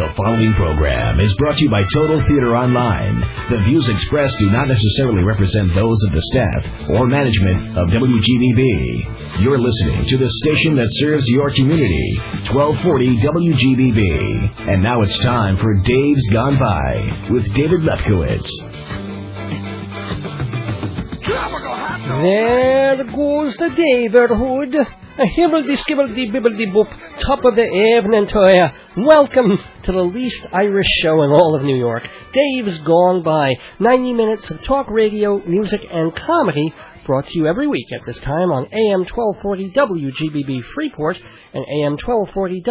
The following program is brought to you by Total Theater Online. The views expressed do not necessarily represent those of the staff or management of WGBB. You're listening to the station that serves your community, 1240 WGBB. And now it's time for Dave's Gone By with David Lefkowitz. There goes the Davidhood. A hibbledy-skibbledy-bibbledy-boop, top of the evening to you. Welcome to the least Irish show in all of New York. Dave's Gone By. 90 minutes of talk radio, music, and comedy brought to you every week at this time on AM 1240 WGBB Freeport and AM 1240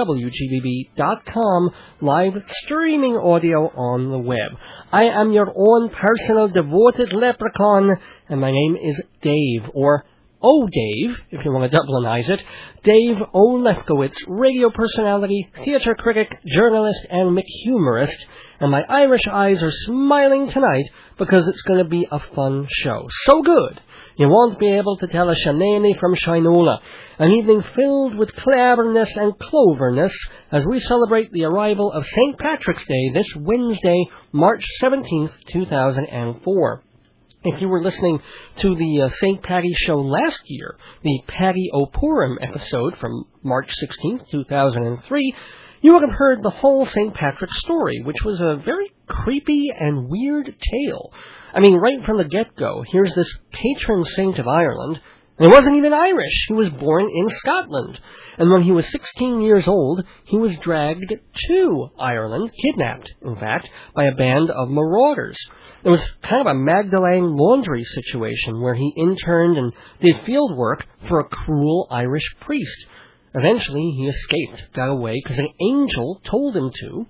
WGBB.com, live streaming audio on the web. I am your own personal devoted leprechaun, and my name is Dave, or O Dave, if you want to Dublinize it. Dave O. Lefkowitz, radio personality, theatre critic, journalist, and McHumorist. And my Irish eyes are smiling tonight because it's going to be a fun show. So good, you won't be able to tell a shanani from Shinola. An evening filled with cleverness and cloverness as we celebrate the arrival of St. Patrick's Day this Wednesday, March 17th, 2004. If you were listening to the St. Paddy show last year, the Paddy O'Purim episode from March 16th, 2003, you would have heard the whole St. Patrick story, which was a very creepy and weird tale. I mean, right from the get-go, here's this patron saint of Ireland, and he wasn't even Irish. He was born in Scotland. And when he was 16 years old, he was dragged to Ireland, kidnapped, in fact, by a band of marauders. It was kind of a Magdalene Laundry situation where he interned and did field work for a cruel Irish priest. Eventually, he escaped, got away, because an angel told him to,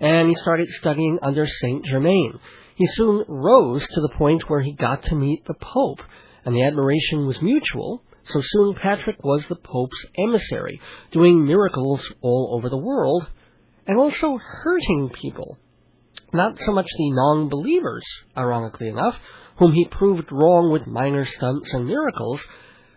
and he started studying under Saint Germain. He soon rose to the point where he got to meet the Pope, and the admiration was mutual, so soon Patrick was the Pope's emissary, doing miracles all over the world, and also hurting people. Not so much the non-believers, ironically enough, whom he proved wrong with minor stunts and miracles,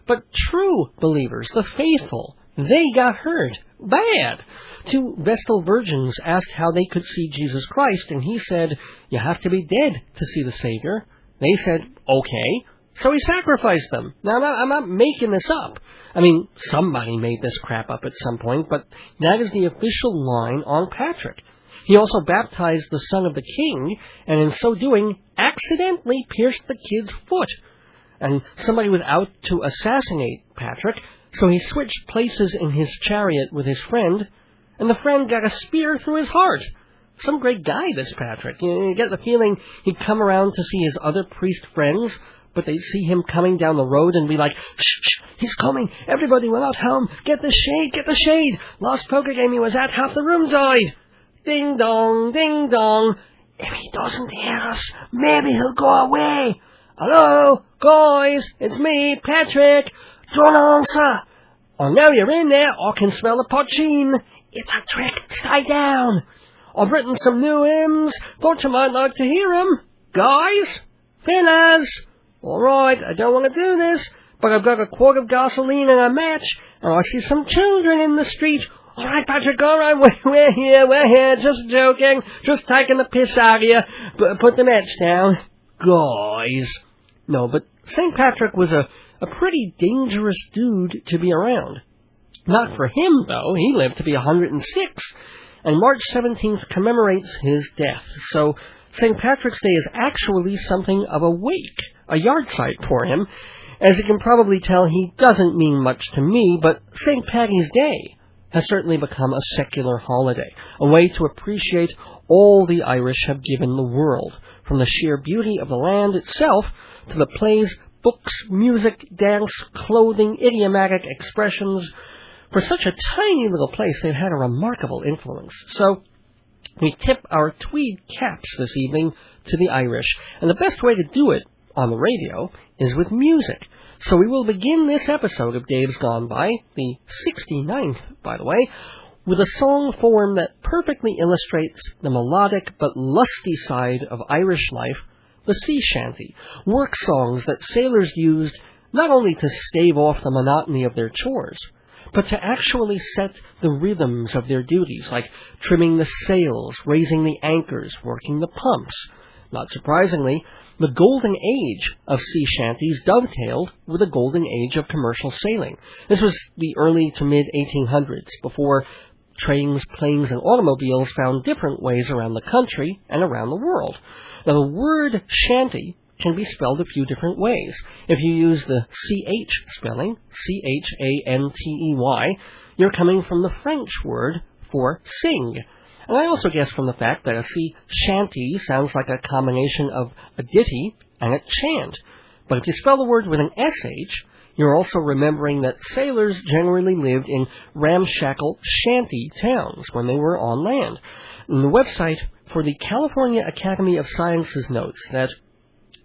but true believers, the faithful. They got hurt. Bad. Two Vestal virgins asked how they could see Jesus Christ, and he said, "You have to be dead to see the Savior." They said, "Okay." So he sacrificed them. Now, I'm not making this up. I mean, somebody made this crap up at some point, but that is the official line on Patrick. He also baptized the son of the king, and in so doing, accidentally pierced the kid's foot. And somebody was out to assassinate Patrick, so he switched places in his chariot with his friend, and the friend got a spear through his heart. Some great guy, this Patrick. You get the feeling he'd come around to see his other priest friends, but they'd see him coming down the road and be like, "Shh, shh, he's coming. Everybody went out home. Get the shade, get the shade. Last poker game he was at, half the room died. Ding dong, ding dong. If he doesn't hear us, maybe he'll go away. Hello, guys, it's me, Patrick. Don't answer. Oh, now you're in there, I can smell the poteen. It's a trick, stay down. I've written some new hymns, thought you might like to hear 'em. Guys, fellas. Alright, I don't want to do this, but I've got a quart of gasoline and a match, and I see some children in the street. All right, Patrick, all right, we're here, just joking, just taking the piss out of you. Put the match down. Guys. No, but St. Patrick was a pretty dangerous dude to be around. Not for him, though. He lived to be 106, and March 17th commemorates his death. So St. Patrick's Day is actually something of a wake, a yahrzeit for him. As you can probably tell, he doesn't mean much to me, but St. Paddy's Day has certainly become a secular holiday, a way to appreciate all the Irish have given the world, from the sheer beauty of the land itself to the plays, books, music, dance, clothing, idiomatic expressions. For such a tiny little place, they've had a remarkable influence. So we tip our tweed caps this evening to the Irish, and the best way to do it on the radio is with music. So we will begin this episode of Dave's Gone By, the 69th, by the way, with a song form that perfectly illustrates the melodic but lusty side of Irish life, the sea shanty, work songs that sailors used not only to stave off the monotony of their chores, but to actually set the rhythms of their duties, like trimming the sails, raising the anchors, working the pumps. Not surprisingly, the golden age of sea shanties dovetailed with the golden age of commercial sailing. This was the early to mid-1800s, before trains, planes, and automobiles found different ways around the country and around the world. Now, the word shanty can be spelled a few different ways. If you use the CH spelling, C-H-A-N-T-E-Y, you're coming from the French word for sing. And I also guess from the fact that a sea shanty sounds like a combination of a ditty and a chant. But if you spell the word with an SH, you're also remembering that sailors generally lived in ramshackle shanty towns when they were on land. And the website for the California Academy of Sciences notes that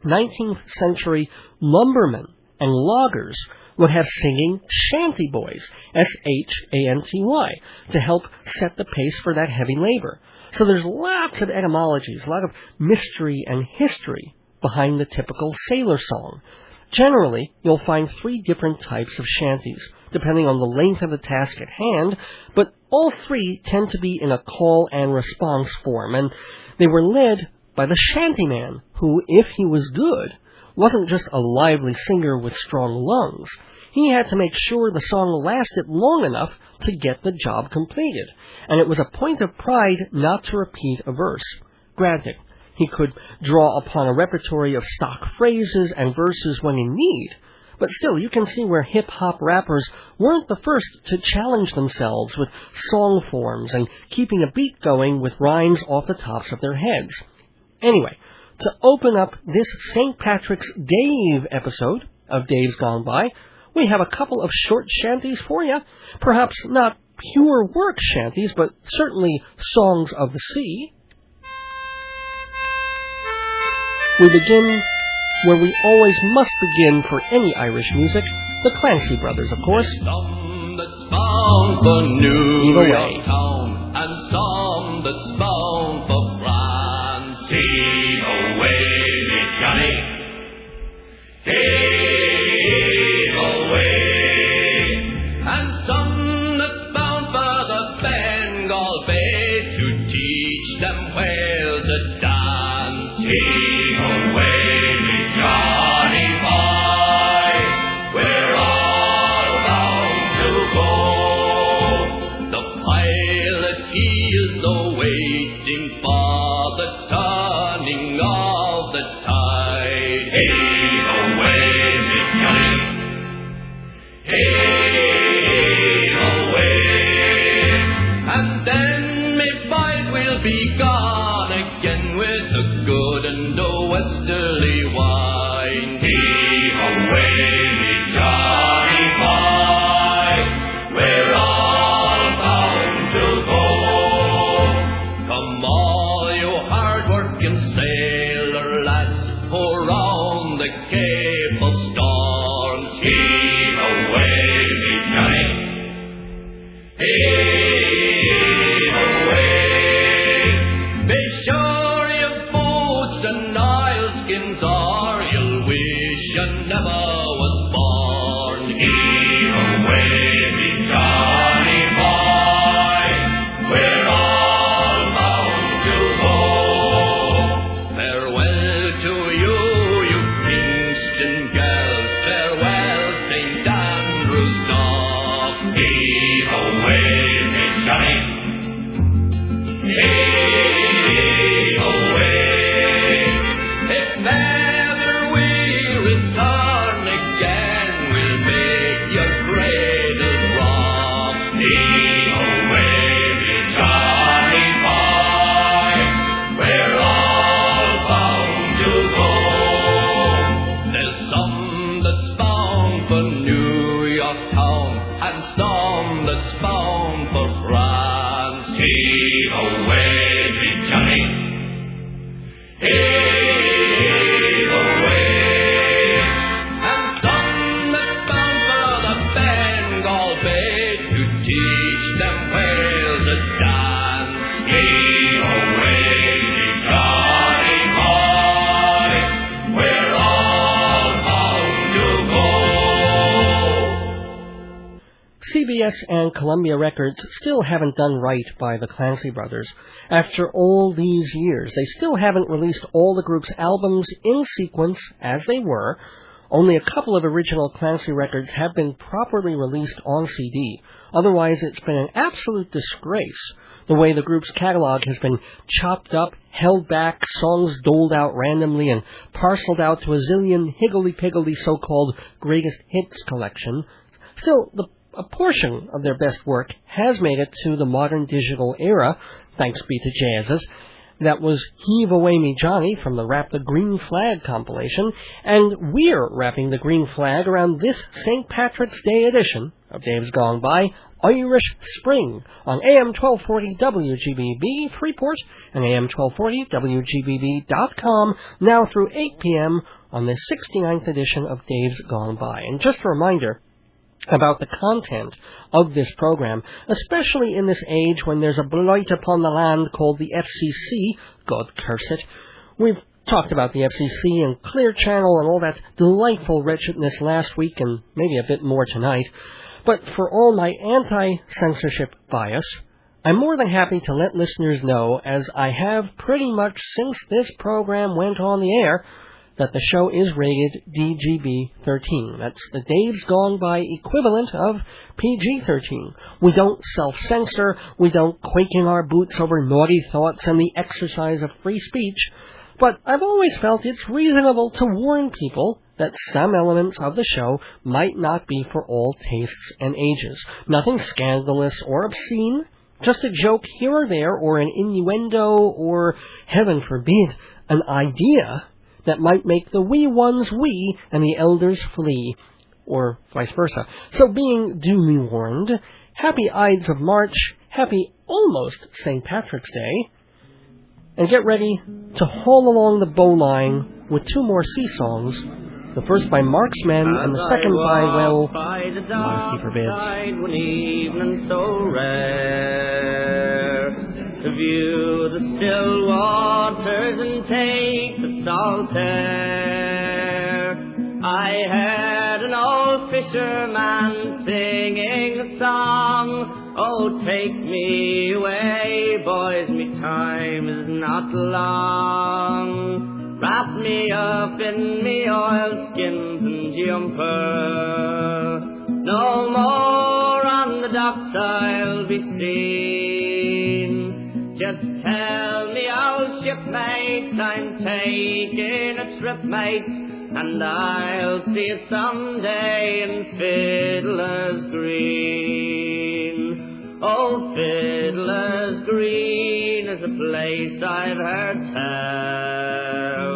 19th century lumbermen and loggers would have singing shanty boys, S-H-A-N-T-Y, to help set the pace for that heavy labor. So there's lots of etymologies, a lot of mystery and history behind the typical sailor song. Generally, you'll find 3 different types of shanties, depending on the length of the task at hand, but all 3 tend to be in a call and response form, and they were led by the shantyman, who, if he was good, wasn't just a lively singer with strong lungs. He had to make sure the song lasted long enough to get the job completed, and it was a point of pride not to repeat a verse. Granted, he could draw upon a repertory of stock phrases and verses when in need, but still, you can see where hip-hop rappers weren't the first to challenge themselves with song forms and keeping a beat going with rhymes off the tops of their heads. Anyway, to open up this St. Patrick's Dave episode of Dave's Gone By, we have a couple of short shanties for you. Perhaps not pure work shanties, but certainly songs of the sea. We begin where we always must begin for any Irish music, the Clancy brothers, of course. Some that's bound for New York town, and some that's bound for France. Heave away, Johnny. Heave away. And some that's bound for the Bengal Bay to teach them well to dance. Heave away, Johnny boy. We're all bound to go. The pilot, he is waiting for the turning of the tide. Heave away, Johnny. Heave away. And then me boys will be gone again with a good and a westerly wine. Heave away, Johnny boy. We're all bound to go. Come all you hard-working sailor lads who round the Cape of Storms. Heave away, Johnny. Heave away. Be sure your boots and oilskins or you'll wish you never was born. Heave away, Johnny boy. We're all bound to go. Farewell to you, you Kingston girls. Farewell, St. Andrew's Dock. Heave away, Johnny. Heave away. If never we return again, we'll make your cradle rock. Heave away, Johnny boy. We're all bound to go. There's some that's bound for New York town, and some that's bound for France. Heave away, Johnny. Heave away. And some that's bound for the Bengal Bay to teach them well to dance. Heave away, Johnny boy. We're all bound to go. CBS and Columbia Records still haven't done right by the Clancy brothers. After all these years, they still haven't released all the group's albums in sequence as they were. Only a couple of original Clancy records have been properly released on CD. Otherwise, it's been an absolute disgrace, the way the group's catalog has been chopped up, held back, songs doled out randomly, and parceled out to a zillion higgledy-piggledy so-called greatest hits collection. Still, a portion of their best work has made it to the modern digital era, thanks be to Jazz's. That was Heave Away Me Johnny from the Wrap the Green Flag compilation, and we're wrapping the green flag around this St. Patrick's Day edition of Dave's Gone By, Irish Spring, on AM 1240 WGBB Freeport and AM 1240 WGBB.com, now through 8 p.m. on the 69th edition of Dave's Gone By. And just a reminder about the content of this program, especially in this age when there's a blight upon the land called the FCC, God curse it. We've talked about the FCC and Clear Channel and all that delightful wretchedness last week and maybe a bit more tonight. But for all my anti-censorship bias, I'm more than happy to let listeners know, as I have pretty much since this program went on the air, that the show is rated DGB-13. That's the Dave's Gone By equivalent of PG-13. We don't self-censor, we don't quake in our boots over naughty thoughts and the exercise of free speech, but I've always felt it's reasonable to warn people that some elements of the show might not be for all tastes and ages. Nothing scandalous or obscene, just a joke here or there, or an innuendo, or, heaven forbid, an idea that might make the wee ones wee and the elders flee, or vice versa. So being duly warned, happy Ides of March, happy almost St. Patrick's Day, and get ready to haul along the bowline with two more sea songs, the first by Marx Men and the second by, well, modesty forbids. When evening so rare, to view the still waters and take the salt air, I heard an old fisherman singing a song. Oh, take me away, boys, me time is not long. Wrap me up in me oilskins and jumper. No more on the docks I'll be seen. Just tell me, old shipmate, I'm taking a trip, mate, and I'll see you someday in Fiddler's Green. Oh, Fiddler's Green is a place I've heard tell,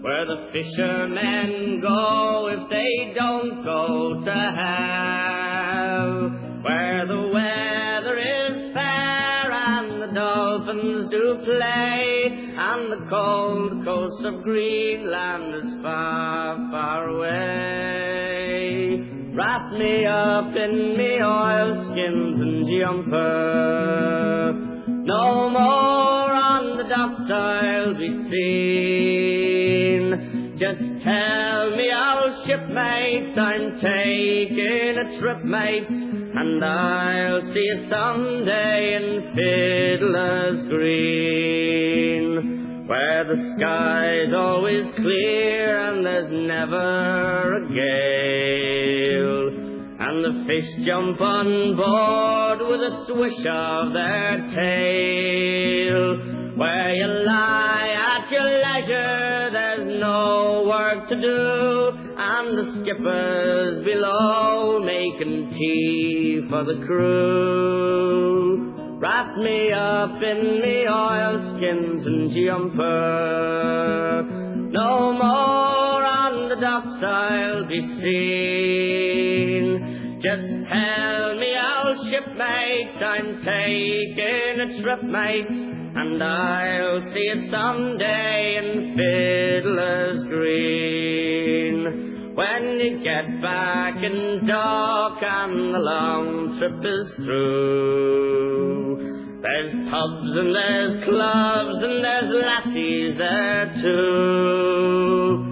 where the fishermen go if they don't go to hell, where the weather is fair and the dolphins do play, and the cold coast of Greenland is far, far away. Wrap me up in me oilskins and jumper. No more on the docks I'll be seen. Just tell me, old shipmate, I'm taking a trip, mate, and I'll see you someday in Fiddler's Green, where the sky's always clear and there's never a gale, and the fish jump on board with a swish of their tail, where you lie at your leisure, there's no work to do, and the skipper's below making tea for the crew. Wrap me up in me oilskins and jumper. No more on the docks I'll be seen. Just tell me, old shipmate, I'm taking a trip, mate, and I'll see you someday in Fiddler's Green. When you get back in dock and the long trip is through, there's pubs and there's clubs and there's lassies there too,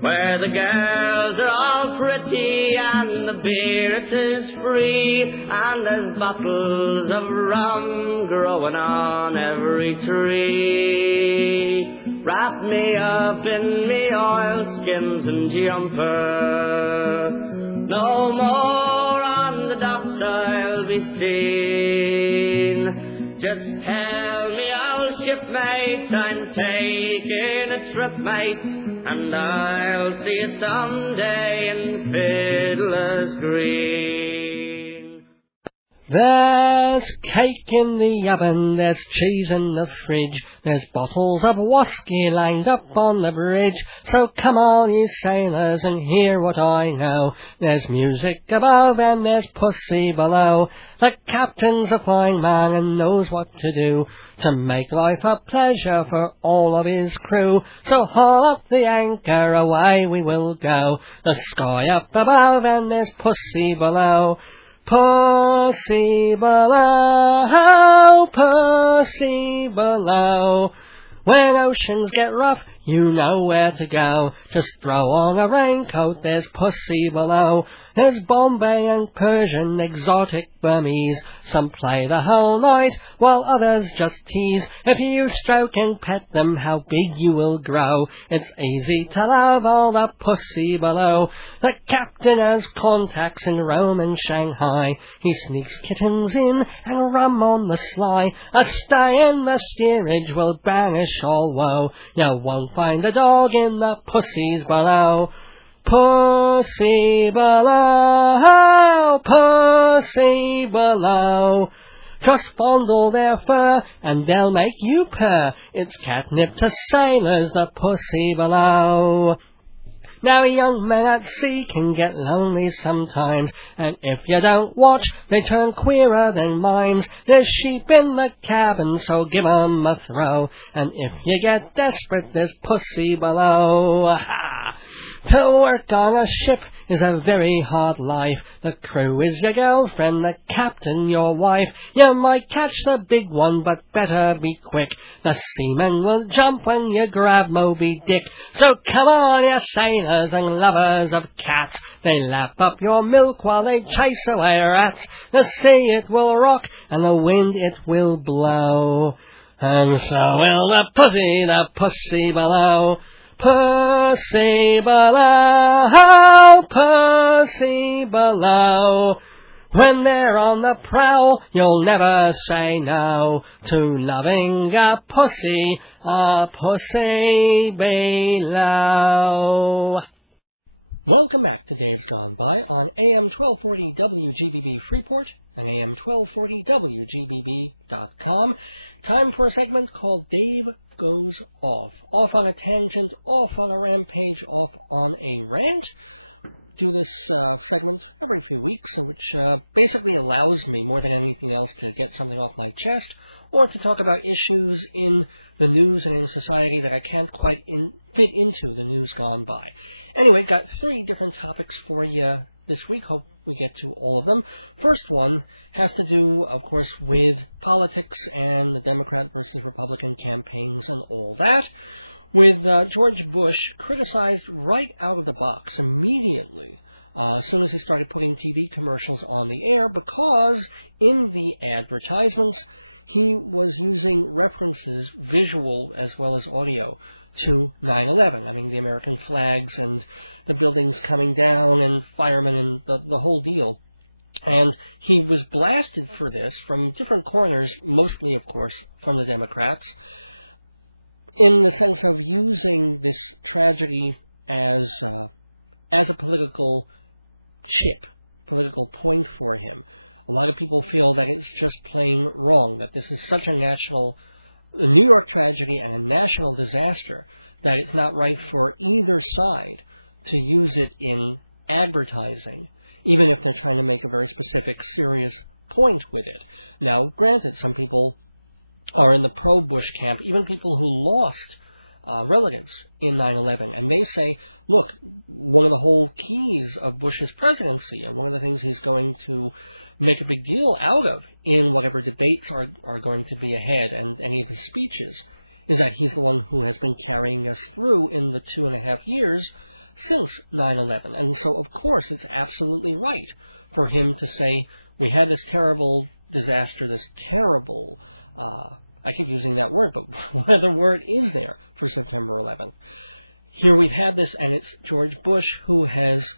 where the girls are all pretty and the the beer it is free, and there's bottles of rum growing on every tree. Wrap me up in me oilskins and jumper, no more on the docks I'll be seen. Just tell me, old shipmate, I'm taking a trip, mate, and I'll see you someday in Fiddler's Green. There's cake in the oven, there's cheese in the fridge, there's bottles of whiskey lined up on the bridge. So come all ye sailors and hear what I know. There's music above and there's pussy below. The captain's a fine man and knows what to do to make life a pleasure for all of his crew. So haul up the anchor, away we will go. The sky up above and there's pussy below. Pussy below, pussy below. When oceans get rough, you know where to go. Just throw on a raincoat, there's pussy below. There's Bombay and Persian, exotic Burmese. Some play the whole night, while others just tease. If you stroke and pet them, how big you will grow. It's easy to love all the pussy below. The captain has contacts in Rome and Shanghai. He sneaks kittens in and rum on the sly. A stay in the steerage will banish all woe. You won't find a dog in the pussies below. Pussy below, pussy below. Just fondle their fur, and they'll make you purr. It's catnip to sailors, the pussy below. Now young men at sea can get lonely sometimes, and if you don't watch, they turn queerer than mimes. There's sheep in the cabin, so give 'em a throw, and if you get desperate, there's pussy below. Ha! To work on a ship is a very hard life. The crew is your girlfriend, the captain your wife. You might catch the big one, but better be quick. The seamen will jump when you grab Moby Dick. So come on, you sailors and lovers of cats. They lap up your milk while they chase away rats. The sea it will rock, and the wind it will blow. And so will the pussy below. Pussy below, pussy below. When they're on the prowl, you'll never say no to loving a pussy below. Welcome back to Dave's Gone By on AM 1240 WGBB Freeport and AM 1240 WGBB.com. Time for a segment called Dave Goes Off. Off on a tangent, off on a rampage, off on a rant. Do this segment every few weeks, which basically allows me, more than anything else, to get something off my chest, or to talk about issues in the news and in society that I can't quite fit into the news gone by. Anyway, got 3 different topics for you this week. Hope we get to all of them. First one has to do, of course, with politics and the Democrat versus Republican campaigns and all that, with George Bush criticized right out of the box immediately as soon as he started putting TV commercials on the air, because in the advertisements he was using references, visual as well as audio, to 9/11. I mean, the American flags and the buildings coming down and firemen and the whole deal. And he was blasted for this from different corners, mostly, of course, from the Democrats, in the sense of using this tragedy as a political chip, political point for him. A lot of people feel that it's just plain wrong, that this is such a New York tragedy and a national disaster that it's not right for either side to use it in advertising, even if they're trying to make a very specific, serious point with it. Now, granted, some people are in the pro-Bush camp, even people who lost relatives in 9/11, and they say, look, one of the whole keys of Bush's presidency, and one of the things he's going to make a big deal out of in whatever debates are going to be ahead and any of his speeches, is that he's the one who has been carrying us through in the 2.5 years since 9/11. And so, of course, it's absolutely right for him to say, we had this terrible disaster, this terrible, I keep using that word, but what other word is there for September 11th? Here we've had this, and it's George Bush who has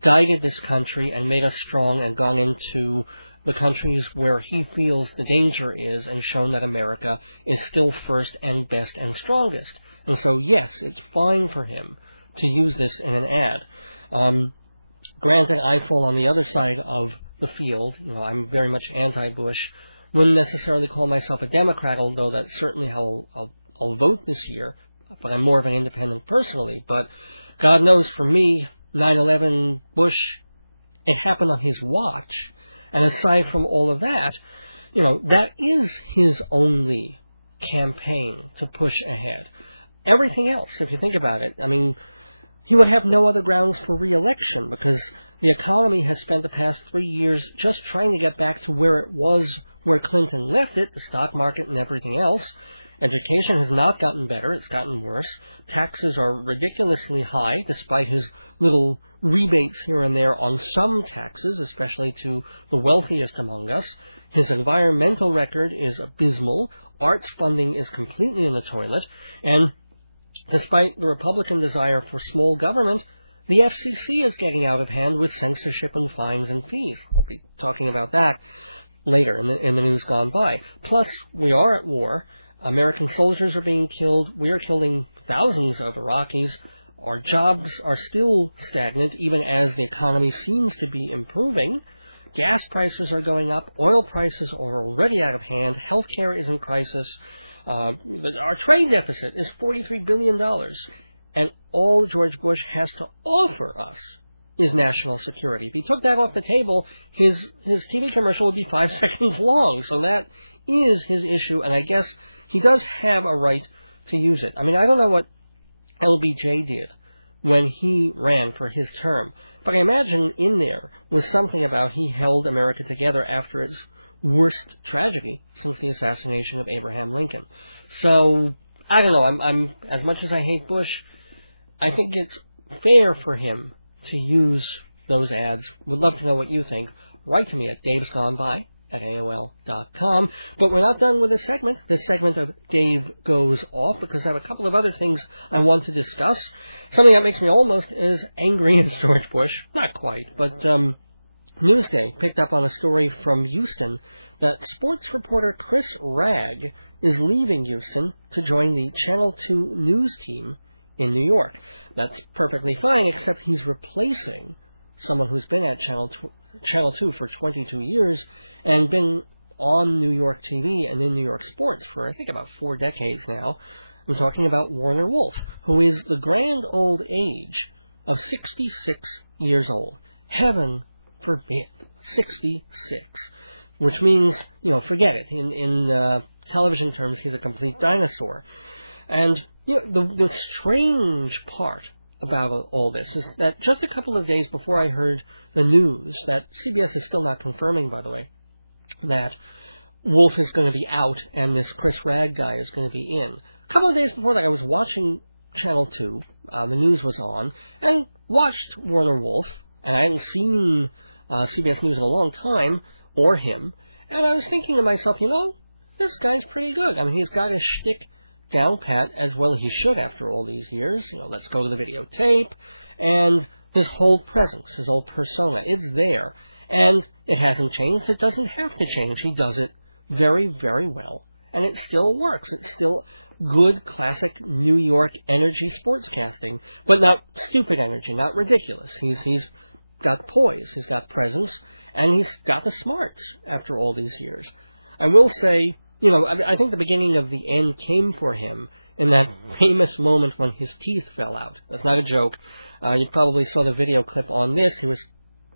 guided this country and made us strong and gone into the countries where he feels the danger is and shown that America is still first and best and strongest. And so, yes, it's fine for him to use this in an ad. Granted, I fall on the other side of the field. You know, I'm very much anti-Bush. Wouldn't necessarily call myself a Democrat, although that's certainly how I'll vote this year. But I'm more of an independent personally. But God knows, for me, 9/11, Bush, it happened on his watch. And aside from all of that, you know, that is his only campaign to push ahead. Everything else, if you think about it, I mean, he would have no other grounds for re-election because the economy has spent the past 3 years just trying to get back to where it was, where Clinton left it, the stock market and everything else. Education has not gotten better, it's gotten worse. Taxes are ridiculously high, despite his little rebates here and there on some taxes, especially to the wealthiest among us. His environmental record is abysmal. Arts funding is completely in the toilet. And despite the Republican desire for small government, the FCC is getting out of hand with censorship and fines and fees. I'll be talking about that later in the news gone by. Plus, we are at war. American soldiers are being killed. We are killing thousands of Iraqis. Our jobs are still stagnant, even as the economy seems to be improving. Gas prices are going up. Oil prices are already out of hand. Healthcare is in crisis. Our trade deficit is $43 billion. And all George Bush has to offer us is national security. If he took that off the table, his TV commercial would be 5 seconds long. So that is his issue, and I guess he does have a right to use it. I mean, I don't know what LBJ did when he ran for his term, but I imagine in there was something about he held America together after its worst tragedy since the assassination of Abraham Lincoln. So, I don't know, I'm as much as I hate Bush, I think it's fair for him to use those ads. Would love to know what you think. Write to me at davesgoneby@aol.com. But we're not done with this segment of Dave Goes Off, because I have a couple of other things I want to discuss. Something that makes me almost as angry as George Bush. Not quite, but Newsday picked up on a story from Houston that sports reporter Chris Ragg is leaving Houston to join the Channel 2 news team in New York. That's perfectly fine, except he's replacing someone who's been at Channel 2 for 22 years and been on New York TV and in New York sports for, I think, about 4 decades now. I'm talking about Warner Wolf, who is the grand old age of 66 years old. Heaven forbid. 66. Which means, you know, forget it. In television terms, he's a complete dinosaur. And, you know, the strange part about all this is that just a couple of days before I heard the news, that CBS is still not confirming, by the way, that Wolf is going to be out and this Chris Ragg guy is going to be in. A couple of days before that, I was watching Channel 2, the news was on, and watched Warner Wolf, and I hadn't seen CBS News in a long time, or him, and I was thinking to myself, you know, this guy's pretty good. I mean, he's got his shtick down pat, as well he should after all these years. You know, let's go to the videotape, and his whole presence, his whole persona, it's there. And it hasn't changed. It doesn't have to change. He does it very, very well. And it still works. It's still good, classic New York energy sportscasting, but not stupid energy, not ridiculous. He's got poise, he's got presence, and he's got the smarts after all these years. I will say, you know, I think the beginning of the end came for him in that famous moment when his teeth fell out. That's not a joke. You probably saw the video clip on this. He was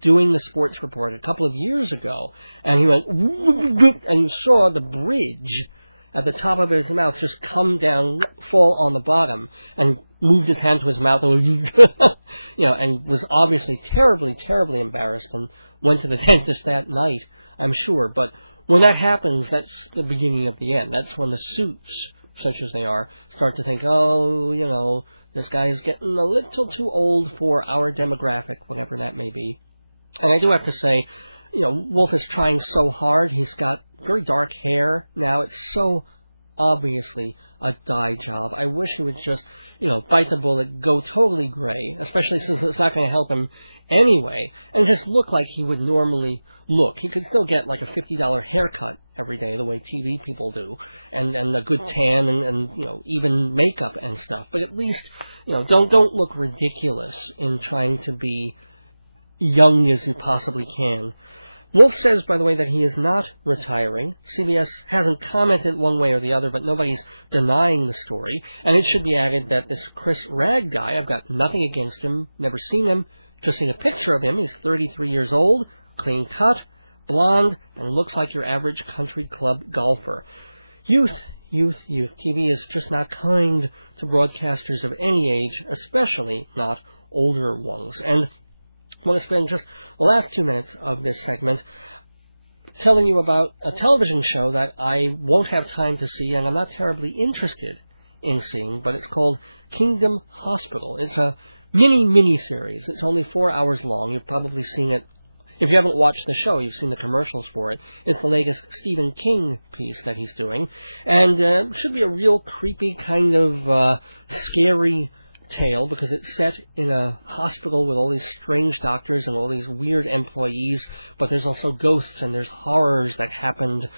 doing the sports report a couple of years ago, and he went, and you saw the bridge at the top of his mouth just come down, fall on the bottom, and moved his hand to his mouth, and you know, and was obviously terribly, terribly embarrassed, and went to the dentist that night, I'm sure. But when that happens, that's the beginning of the end. That's when the suits, such as they are, start to think, oh, you know, This guy is getting a little too old for our demographic, whatever that may be. And I do have to say, Wolf is trying so hard. He's got very dark hair now. It's so obviously a dye job. I wish he would just, bite the bullet, go totally gray, especially since it's not going to help him anyway, and just look like he would normally look. He could still get like a $50 haircut every day, the way TV people do, and a good tan and even makeup and stuff. But at least, don't look ridiculous in trying to be young as you possibly can. Wolf says, by the way, that he is not retiring. CBS hasn't commented one way or the other, but nobody's denying the story. And it should be added that this Chris Ragg guy, I've got nothing against him, never seen him, just seen a picture of him. He's 33 years old, clean cut, blonde, and looks like your average country club golfer. Youth. TV is just not kind to broadcasters of any age, especially not older ones. And I want to spend just the last 2 minutes of this segment telling you about a television show that I won't have time to see and I'm not terribly interested in seeing, but it's called Kingdom Hospital. It's a mini-series. It's only 4 hours long. You've probably seen it. If you haven't watched the show, you've seen the commercials for it. It's the latest Stephen King piece that he's doing, and should be a real creepy kind of scary tale, because it's set in a hospital with all these strange doctors and all these weird employees, but there's also ghosts and there's horrors that happened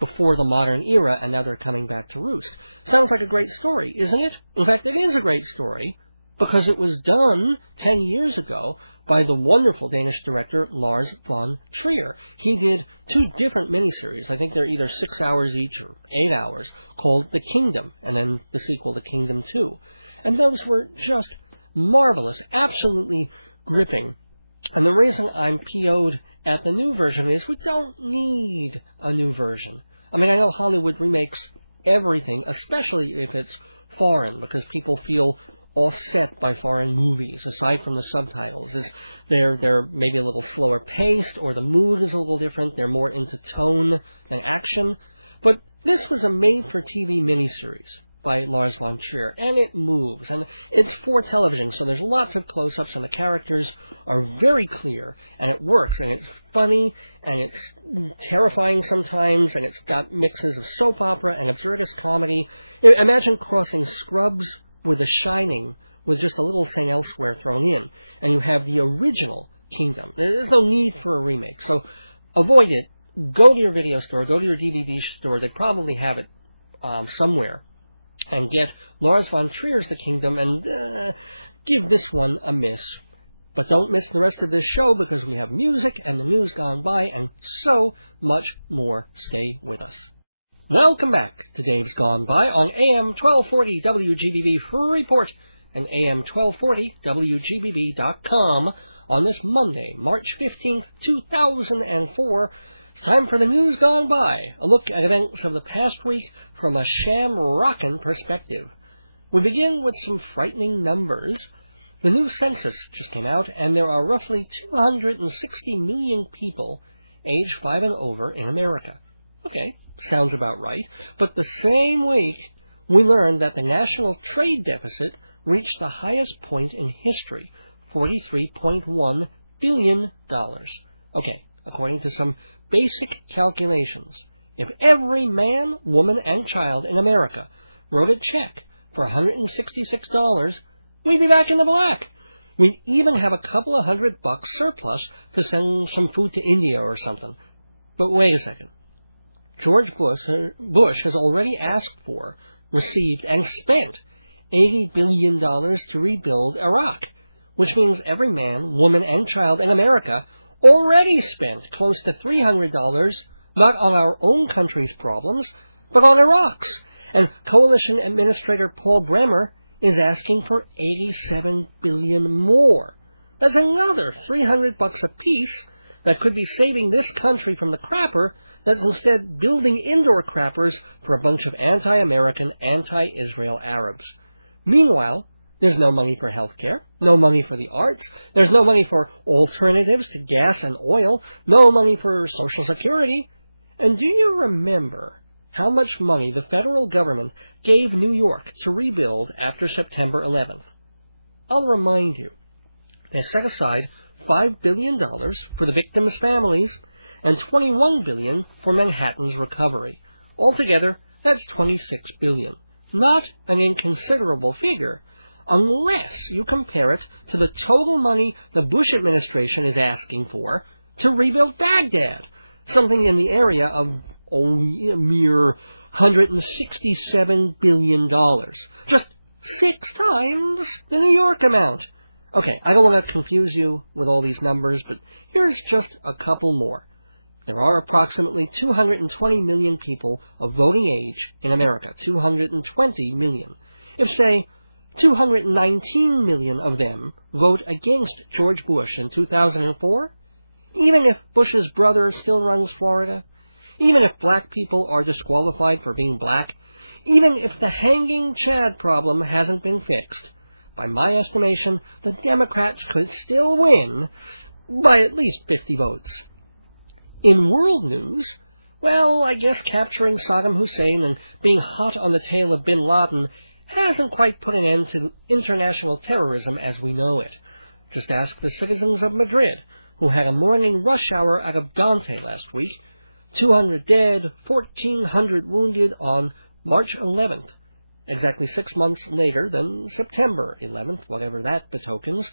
before the modern era, and now they're coming back to roost. Sounds like a great story, isn't it? In fact, it is a great story, because it was done 10 years ago by the wonderful Danish director Lars von Trier. He did 2 different miniseries, I think they're either 6 hours each or 8 hours, called The Kingdom, and then the sequel, The Kingdom 2. And those were just marvelous, absolutely gripping. And the reason I'm PO'd at the new version is we don't need a new version. I mean, I know Hollywood remakes everything, especially if it's foreign, because people feel offset by foreign movies, aside from the subtitles. They're maybe a little slower paced, or the mood is a little different, they're more into tone than action. But this was a made-for-TV miniseries by Lars von Trier, and it moves, and it's for television, so there's lots of close-ups, and the characters are very clear, and it works, and it's funny, and it's terrifying sometimes, and it's got mixes of soap opera and absurdist comedy. Imagine crossing Scrubs with The Shining, with just a little St. Elsewhere thrown in, and you have the original Kingdom. There's no need for a remake, so avoid it. Go to your video store, go to your DVD store, they probably have it somewhere, and get Lars von Trier's The Kingdom, and give this one a miss. But don't miss the rest of this show, because we have music and the news gone by, and so much more. Stay with us. Welcome back to Dave's Gone By on AM 1240 WGBB Report and AM 1240 WGBB.com on this Monday, March 15th, 2004. It's time for the news gone by, a look at events of the past week from a sham-rockin' perspective. We begin with some frightening numbers. The new census just came out, and there are roughly 260 million people age 5 and over in America. Okay, sounds about right. But the same week, we learned that the national trade deficit reached the highest point in history, $43.1 billion. Okay, according to some basic calculations, if every man, woman, and child in America wrote a check for $166, we'd be back in the black. We'd even have a couple of $100 surplus to send some food to India or something. But wait a second. George Bush has already asked for, received, and spent $80 billion to rebuild Iraq, which means every man, woman, and child in America already spent close to $300, not on our own country's problems, but on Iraq's. And Coalition Administrator Paul Bremer is asking for $87 billion more. That's another $300 apiece that could be saving this country from the crapper that's instead building indoor crappers for a bunch of anti-American, anti-Israel Arabs. Meanwhile, there's no money for health care, no money for the arts, there's no money for alternatives to gas and oil, no money for Social Security. And do you remember how much money the federal government gave New York to rebuild after September 11th. I'll remind you, they set aside $5 billion for the victims' families and $21 billion for Manhattan's recovery. Altogether, that's $26 billion. Not an inconsiderable figure, unless you compare it to the total money the Bush administration is asking for to rebuild Baghdad, something in the area of a mere $167 billion. Just 6 times the New York amount. Okay, I don't want to confuse you with all these numbers, but here's just a couple more. There are approximately 220 million people of voting age in America. 220 million. If, say, 219 million of them vote against George Bush in 2004, even if Bush's brother still runs Florida, even if black people are disqualified for being black, even if the hanging Chad problem hasn't been fixed, by my estimation, the Democrats could still win by at least 50 votes. In world news, well, I guess capturing Saddam Hussein and being hot on the tail of bin Laden hasn't quite put an end to international terrorism as we know it. Just ask the citizens of Madrid, who had a morning rush hour out of Dante last week. 200 dead, 1,400 wounded on March 11th, exactly 6 months later than September 11th, whatever that betokens.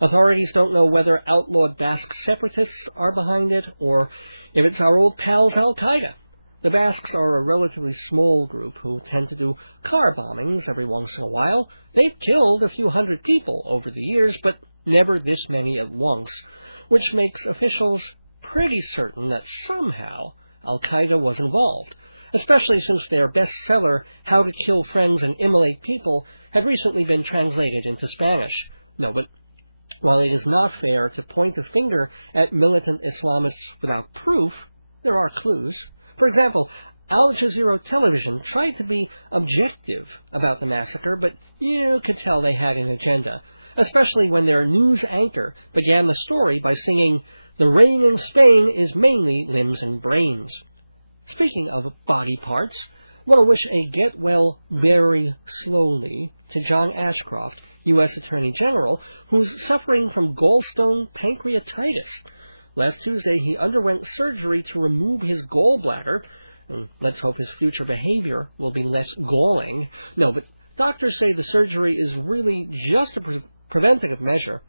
Authorities don't know whether outlawed Basque separatists are behind it, or if it's our old pals Al-Qaeda. The Basques are a relatively small group who tend to do car bombings every once in a while. They've killed a few hundred people over the years, but never this many at once, which makes officials pretty certain that somehow Al-Qaeda was involved, especially since their bestseller, How to Kill Friends and Immolate People, had recently been translated into Spanish. No, but while it is not fair to point the finger at militant Islamists without proof, there are clues. For example, Al Jazeera Television tried to be objective about the massacre, but you could tell they had an agenda, especially when their news anchor began the story by singing, "The rain in Spain is mainly limbs and brains." Speaking of body parts, I want to wish a get well very slowly to John Ashcroft, U.S. Attorney General, who's suffering from gallstone pancreatitis. Last Tuesday, he underwent surgery to remove his gallbladder, and let's hope his future behavior will be less galling. No, but doctors say the surgery is really just a preventative measure,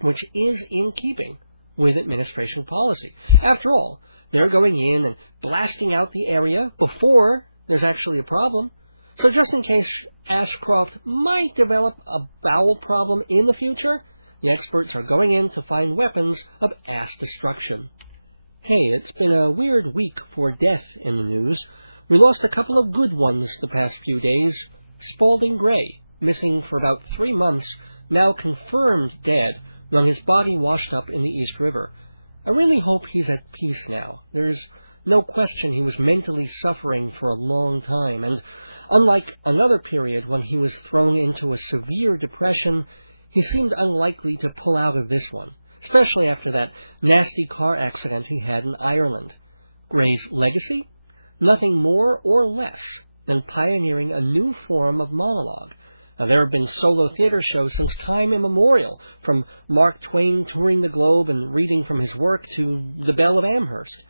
which is in keeping with administration policy. After all, they're going in and blasting out the area before there's actually a problem. So just in case Ashcroft might develop a bowel problem in the future, the experts are going in to find weapons of ass destruction. Hey, it's been a weird week for death in the news. We lost a couple of good ones the past few days. Spalding Gray, missing for about 3 months, now confirmed dead when his body washed up in the East River. I really hope he's at peace now. There's no question he was mentally suffering for a long time, and unlike another period when he was thrown into a severe depression, he seemed unlikely to pull out of this one, especially after that nasty car accident he had in Ireland. Gray's legacy? Nothing more or less than pioneering a new form of monologue. Now, there have been solo theater shows since time immemorial, from Mark Twain touring the globe and reading from his work to The Belle of Amherst.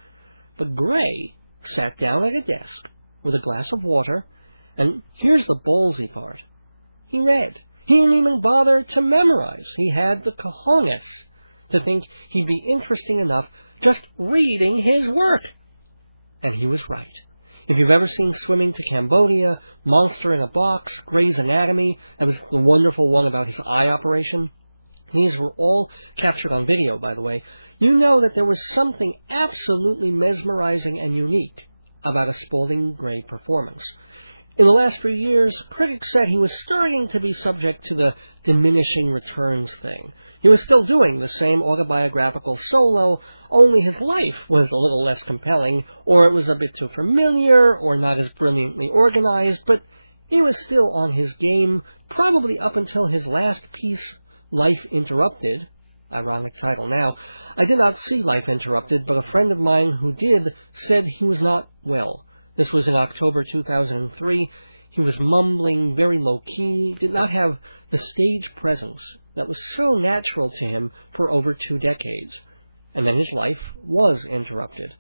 But Gray sat down at a desk with a glass of water, and here's the ballsy part. He read. He didn't even bother to memorize. He had the cojones to think he'd be interesting enough just reading his work. And he was right. If you've ever seen Swimming to Cambodia, Monster in a Box, Grey's Anatomy, that was the wonderful one about his eye operation, these were all captured on video, by the way, you know that there was something absolutely mesmerizing and unique about a Spalding Gray performance. In the last few years, critics said he was starting to be subject to the diminishing returns thing. He was still doing the same autobiographical solo, only his life was a little less compelling, or it was a bit too familiar, or not as brilliantly organized, but he was still on his game, probably up until his last piece, Life Interrupted. Ironic title now. I did not see Life Interrupted, but a friend of mine who did said he was not well. This was in October 2003. He was mumbling, very low-key, did not have the stage presence that was so natural to him for over 2 decades. And then his life was interrupted.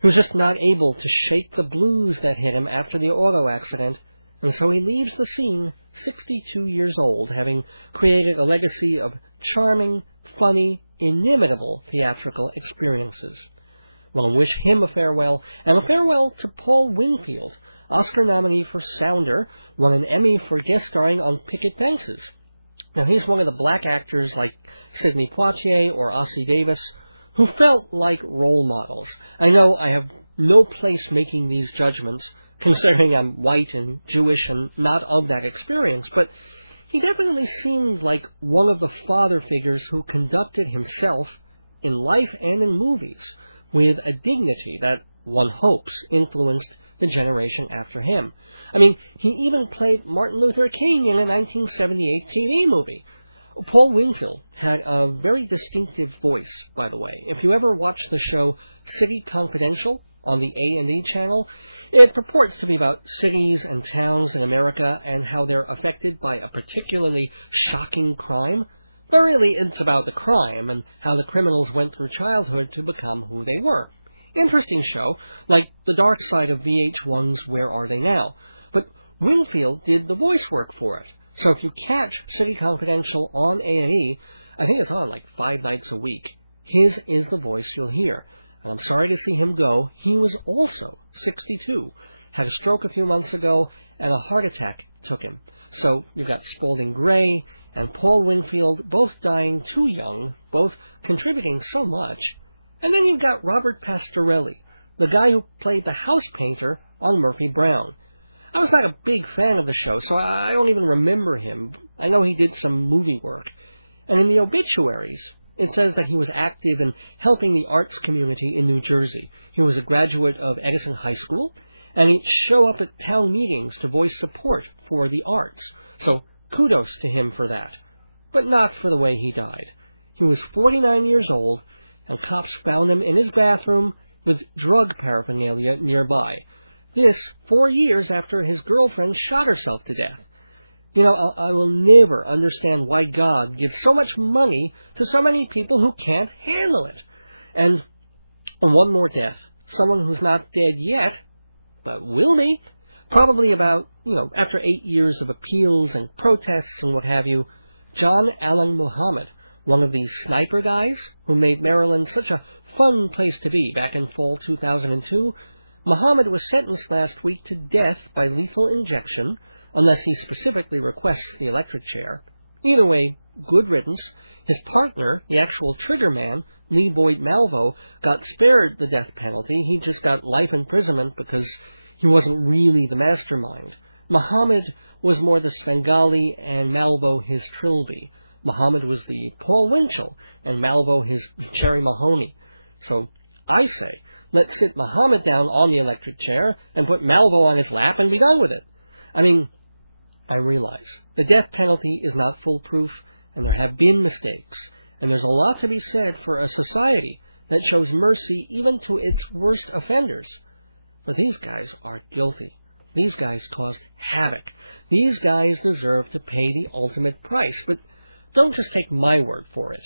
He was just not able to shake the blues that hit him after the auto accident, and so he leaves the scene 62 years old, having created a legacy of charming, funny, inimitable theatrical experiences. I want to wish him a farewell, and a farewell to Paul Winfield, Oscar nominee for Sounder, won an Emmy for guest starring on Picket Fences. Now, he's one of the black actors like Sidney Poitier or Ossie Davis who felt like role models. I know I have no place making these judgments, considering I'm white and Jewish and not of that experience, but he definitely seemed like one of the father figures who conducted himself in life and in movies with a dignity that one hopes influenced the generation after him. I mean, he even played Martin Luther King in a 1978 TV movie. Paul Winfield had a very distinctive voice, by the way. If you ever watch the show City Confidential on the A&E channel, it purports to be about cities and towns in America and how they're affected by a particularly shocking crime. But really, it's about the crime and how the criminals went through childhood to become who they were. Interesting show, like the dark side of VH1's Where Are They Now? But Winfield did the voice work for it. So if you catch City Confidential on A&E, I think it's on like 5 nights a week, his is the voice you'll hear. And I'm sorry to see him go. He was also 62, had a stroke a few months ago, and a heart attack took him. So you've got Spalding Gray and Paul Winfield both dying too young, both contributing so much. And then you've got Robert Pastorelli, the guy who played the house painter on Murphy Brown. I was not a big fan of the show, so I don't even remember him. I know he did some movie work. And in the obituaries, it says that he was active in helping the arts community in New Jersey. He was a graduate of Edison High School, and he'd show up at town meetings to voice support for the arts. So kudos to him for that. But not for the way he died. He was 49 years old, and cops found him in his bathroom with drug paraphernalia nearby. This 4 years after his girlfriend shot herself to death. You know, I will never understand why God gives so much money to so many people who can't handle it. And one more death. Someone who's not dead yet, but will be. Probably about, after 8 years of appeals and protests and what have you, John Allen Muhammad, one of the sniper guys who made Maryland such a fun place to be back in fall 2002, Muhammad was sentenced last week to death by lethal injection, unless he specifically requests the electric chair. Either way, good riddance. His partner, the actual trigger man, Lee Boyd Malvo, got spared the death penalty. He just got life imprisonment because he wasn't really the mastermind. Muhammad was more the Svengali and Malvo his Trilby. Muhammad was the Paul Winchell, and Malvo his Cherry Mahoney. So I say, let's sit Muhammad down on the electric chair and put Malvo on his lap and be done with it. I mean, I realize the death penalty is not foolproof, and there have been mistakes, and there's a lot to be said for a society that shows mercy even to its worst offenders. But these guys are guilty. These guys caused havoc. These guys deserve to pay the ultimate price, but don't just take my word for it.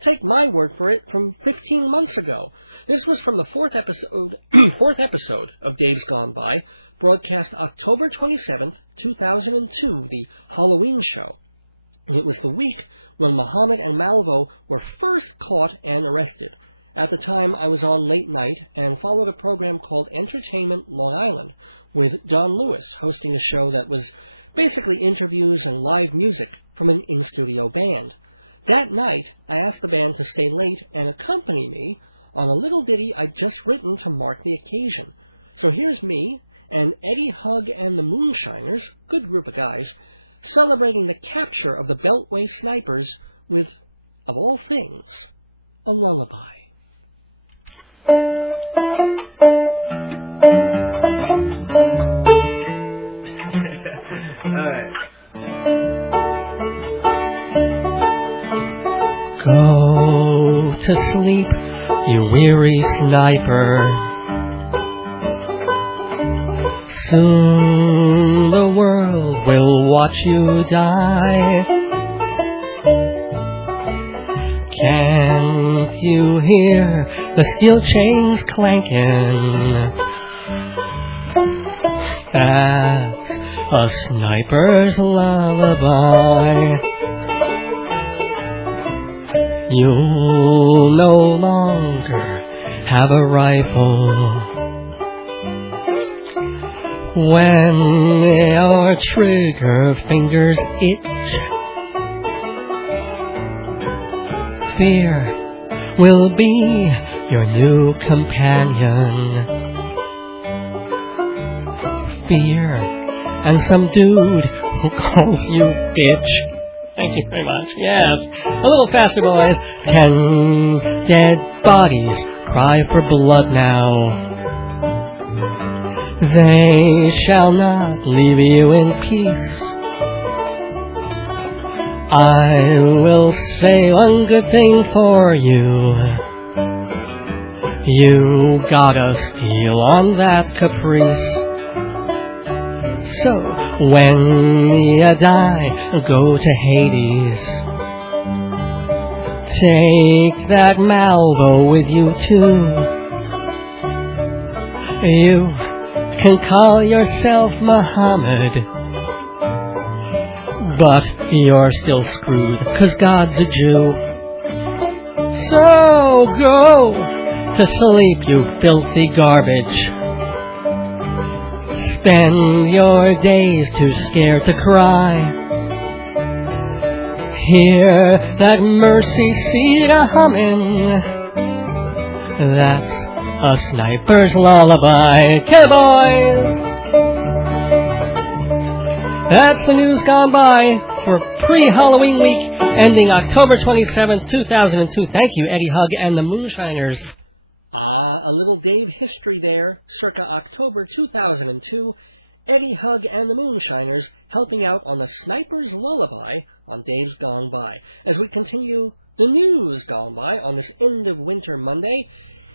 Take my word for it from 15 months ago. This was from the fourth episode of Dave's Gone By, broadcast October 27th, 2002, the Halloween show. It was the week when Muhammad and Malvo were first caught and arrested. At the time, I was on late night and followed a program called Entertainment Long Island, with Don Lewis hosting a show that was basically interviews and live music from an in-studio band. That night, I asked the band to stay late and accompany me on a little ditty I'd just written to mark the occasion. So here's me and Eddie Hugg and the Moonshiners, good group of guys, celebrating the capture of the Beltway snipers with, of all things, a lullaby. Go to sleep, you weary sniper. Soon the world will watch you die. Can't you hear the steel chains clanking? That's a sniper's lullaby. You'll no longer have a rifle when your trigger fingers itch. Fear will be your new companion. Fear and some dude who calls you bitch. Thank you very much. Yes. A little faster, boys. 10 dead bodies cry for blood now. They shall not leave you in peace. I will say one good thing for you. You got a steal on that caprice. So, when you die, go to Hades. Take that Malvo with you too. You can call yourself Muhammad, but you're still screwed, 'cause God's a Jew. So go to sleep, you filthy garbage. Spend your days too scared to cry. Hear that mercy seat a-humming. That's a sniper's lullaby. Okay, boys! That's the news gone by for pre-Halloween week, ending October 27th, 2002. Thank you, Eddie Hug and the Moonshiners. A little Dave history there, circa October 2002. Eddie Hug and the Moonshiners helping out on the Sniper's Lullaby on Dave's Gone By. As we continue the news gone by on this end of winter Monday,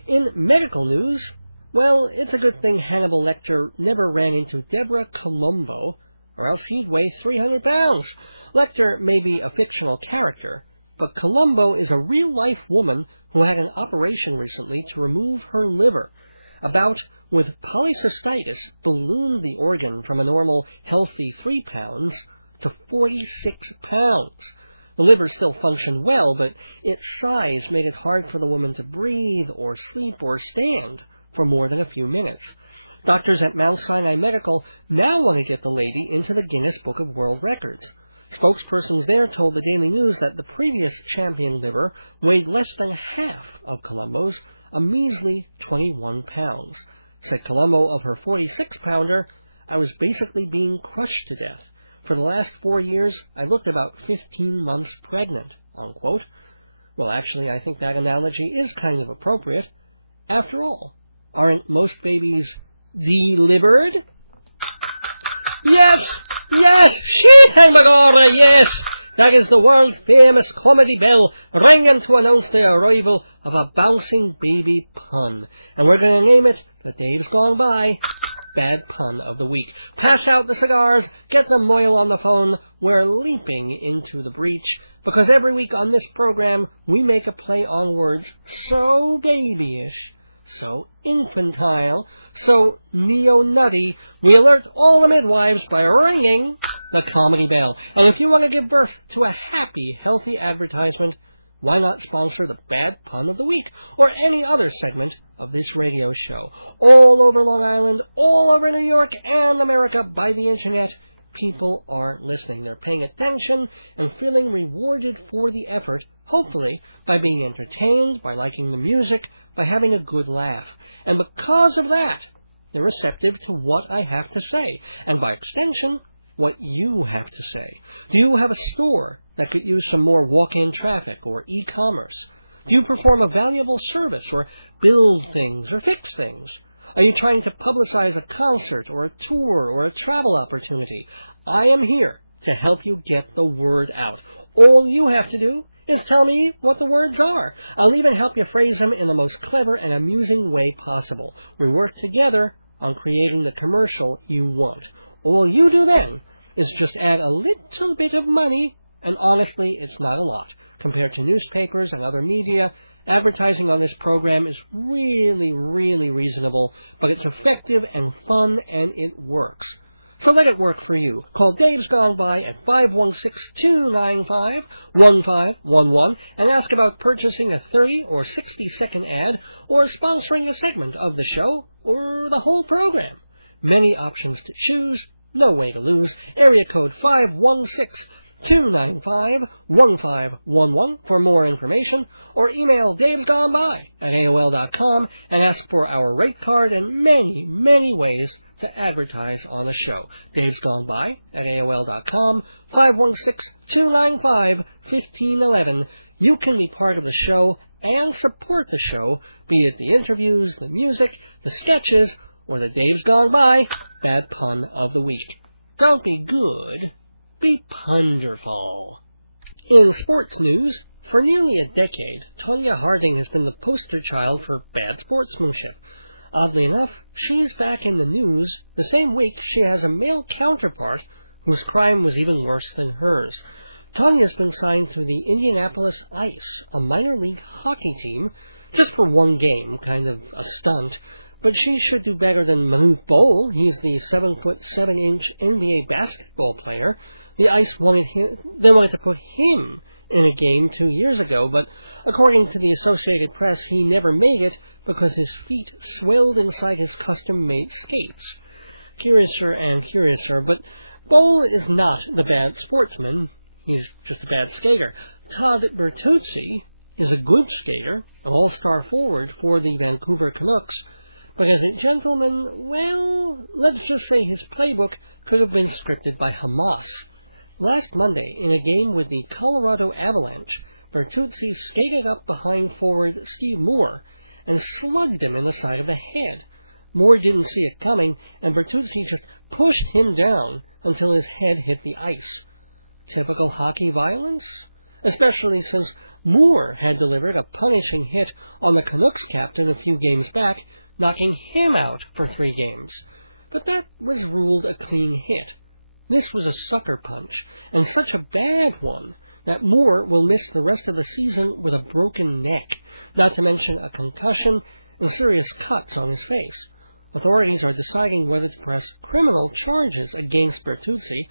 in medical news, well, it's a good thing Hannibal Lecter never ran into Deborah Colombo, or else he'd weigh 300 pounds. Lecter may be a fictional character, but Colombo is a real-life woman who had an operation recently to remove her liver. A bout with polycystitis ballooned the organ from a normal, healthy 3 pounds to 46 pounds. The liver still functioned well, but its size made it hard for the woman to breathe or sleep or stand for more than a few minutes. Doctors at Mount Sinai Medical now want to get the lady into the Guinness Book of World Records. Spokespersons there told the Daily News that the previous champion liver weighed less than half of Colombo's, a measly 21 pounds. Said Colombo of her 46-pounder, "I was basically being crushed to death. For the last 4 years, I looked about 15 months pregnant," unquote. Well, actually, I think that analogy is kind of appropriate. After all, aren't most babies delivered? Yes! Yes! Shit, Magora, yes! That is the world-famous comedy bell ringing to announce the arrival of a bouncing baby pun. And we're going to name it the Dave's Gone By Bad Pun of the Week. Pass out the cigars, get the Moyle on the phone. We're leaping into the breach, because every week on this program, we make a play on words so babyish, so infantile, so neo-nutty, we alert all the midwives by ringing the comedy bell. And if you want to give birth to a happy, healthy advertisement, why not sponsor the Bad Pun of the Week, or any other segment of this radio show? All over Long Island, all over New York and America, by the internet, people are listening. They're paying attention and feeling rewarded for the effort, hopefully by being entertained, by liking the music, by having a good laugh. And because of that, they're receptive to what I have to say, and by extension, what you have to say. Do you have a store that could use some more walk-in traffic or e-commerce? Do you perform a valuable service or build things or fix things? Are you trying to publicize a concert or a tour or a travel opportunity? I am here to help you get the word out. All you have to do is tell me what the words are. I'll even help you phrase them in the most clever and amusing way possible. We work together on creating the commercial you want. All you do then is just add a little bit of money, and honestly, it's not a lot. Compared to newspapers and other media, advertising on this program is really, really reasonable, but it's effective and fun, and it works. So let it work for you. Call Dave's Gone By at 516-295-1511 and ask about purchasing a 30 or 60-second ad or sponsoring a segment of the show or the whole program. Many options to choose, no way to lose. Area code 516-295-1511 for more information, or email davesgoneby at AOL.com and ask for our rate card and many, many ways to advertise on the show. Dave's Gone By at AOL.com, 516-295-1511. You can be part of the show and support the show, be it the interviews, the music, the sketches, or the Dave's Gone By Bad Pun of the Week. Don't be good, be punderful. In sports news, for nearly a decade, Tonya Harding has been the poster child for bad sportsmanship. Oddly enough, she's back in the news the same week she has a male counterpart whose crime was even worse than hers. Tonya's been signed to the Indianapolis Ice, a minor league hockey team, just for one game, kind of a stunt. But she should do better than Manute Bol. He's the 7'7" NBA basketball player. The Ice wanted to put him in a game 2 years ago, but according to the Associated Press, he never made it because his feet swelled inside his custom-made skates. Curiouser and curiouser, but Bol is not the bad sportsman. He's just a bad skater. Todd Bertuzzi is a good skater, an all-star forward for the Vancouver Canucks, but as a gentleman, well, let's just say his playbook could have been scripted by Hamas. Last Monday, in a game with the Colorado Avalanche, Bertuzzi skated up behind forward Steve Moore and slugged him in the side of the head. Moore didn't see it coming, and Bertuzzi just pushed him down until his head hit the ice. Typical hockey violence? Especially since Moore had delivered a punishing hit on the Canucks captain a few games back, knocking him out for 3 games. But that was ruled a clean hit. This was a sucker punch, and such a bad one, that Moore will miss the rest of the season with a broken neck, not to mention a concussion and serious cuts on his face. Authorities are deciding whether to press criminal charges against Bertuzzi.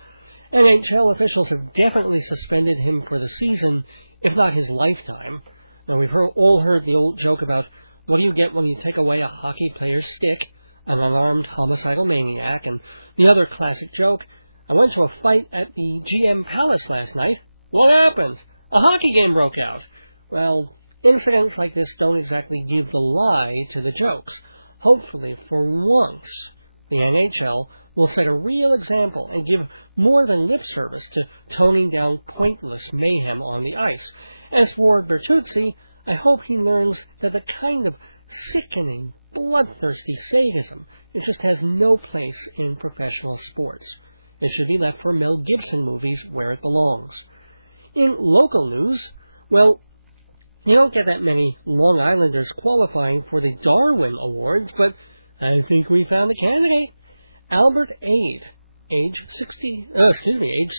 NHL officials have definitely suspended him for the season, if not his lifetime. Now, we've all heard the old joke about what do you get when you take away a hockey player's stick, an unarmed homicidal maniac, and the other classic joke, I went to a fight at the GM Palace last night. What happened? A hockey game broke out. Well, incidents like this don't exactly give the lie to the jokes. Hopefully, for once, the NHL will set a real example and give more than lip service to toning down pointless mayhem on the ice. As for Bertuzzi, I hope he learns that the kind of sickening, bloodthirsty sadism, it just has no place in professional sports. It should be left for Mel Gibson movies where it belongs. In local news, well, you don't get that many Long Islanders qualifying for the Darwin Awards, but I think we found a candidate. Albert Ade, age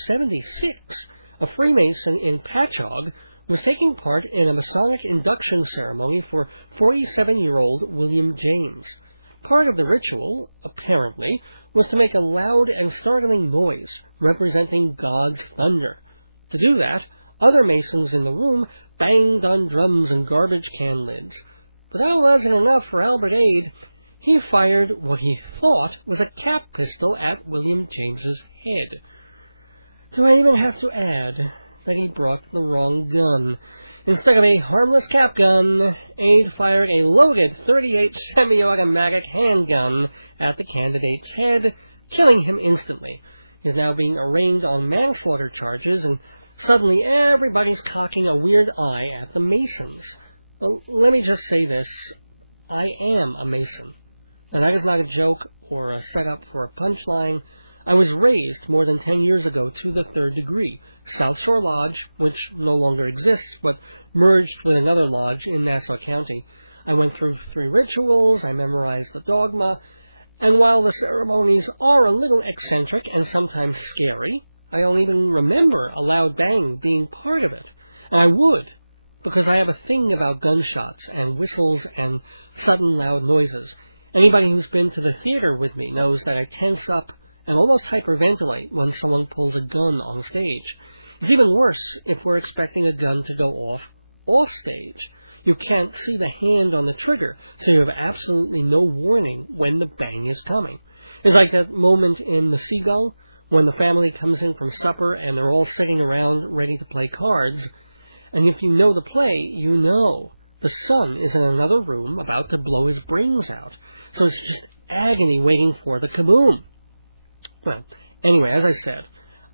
76, a Freemason in Patchogue, was taking part in a Masonic induction ceremony for 47-year-old William James. Part of the ritual, apparently, was to make a loud and startling noise representing God's thunder. To do that, other Masons in the room banged on drums and garbage can lids. But that wasn't enough for Albert Ade. He fired what he thought was a cap pistol at William James's head. Do I even have to add that he brought the wrong gun? Instead of a harmless cap gun, Ade fired a loaded .38 semi-automatic handgun at the candidate's head, killing him instantly. He is now being arraigned on manslaughter charges, and suddenly everybody's cocking a weird eye at the Masons. Well, let me just say this. I am a Mason. And that is not a joke or a setup for a punchline. I was raised more than 10 years ago to the 3rd degree, South Shore Lodge, which no longer exists, but merged with another lodge in Nassau County. I went through 3 rituals, I memorized the dogma, And while the ceremonies are a little eccentric and sometimes scary, I don't even remember a loud bang being part of it. And I would, because I have a thing about gunshots and whistles and sudden loud noises. Anybody who's been to the theater with me knows that I tense up and almost hyperventilate when someone pulls a gun on stage. It's even worse if we're expecting a gun to go off stage. You can't see the hand on the trigger, so you have absolutely no warning when the bang is coming. It's like that moment in The Seagull, when the family comes in from supper and they're all sitting around ready to play cards, and if you know the play, you know the son is in another room about to blow his brains out. So it's just agony waiting for the kaboom. Well, anyway, as I said,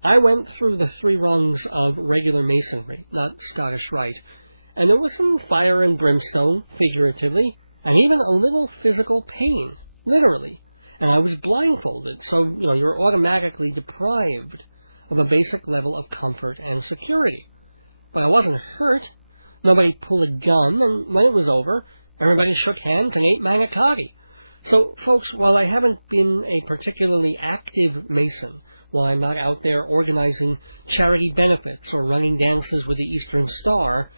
I went through the 3 rungs of regular masonry, not Scottish Rite, and there was some fire and brimstone, figuratively, and even a little physical pain, literally. And I was blindfolded, so, you're automatically deprived of a basic level of comfort and security. But I wasn't hurt. Nobody pulled a gun, and when it was over, everybody shook hands and ate manicotti. So, folks, while I haven't been a particularly active Mason, while I'm not out there organizing charity benefits or running dances with the Eastern Star,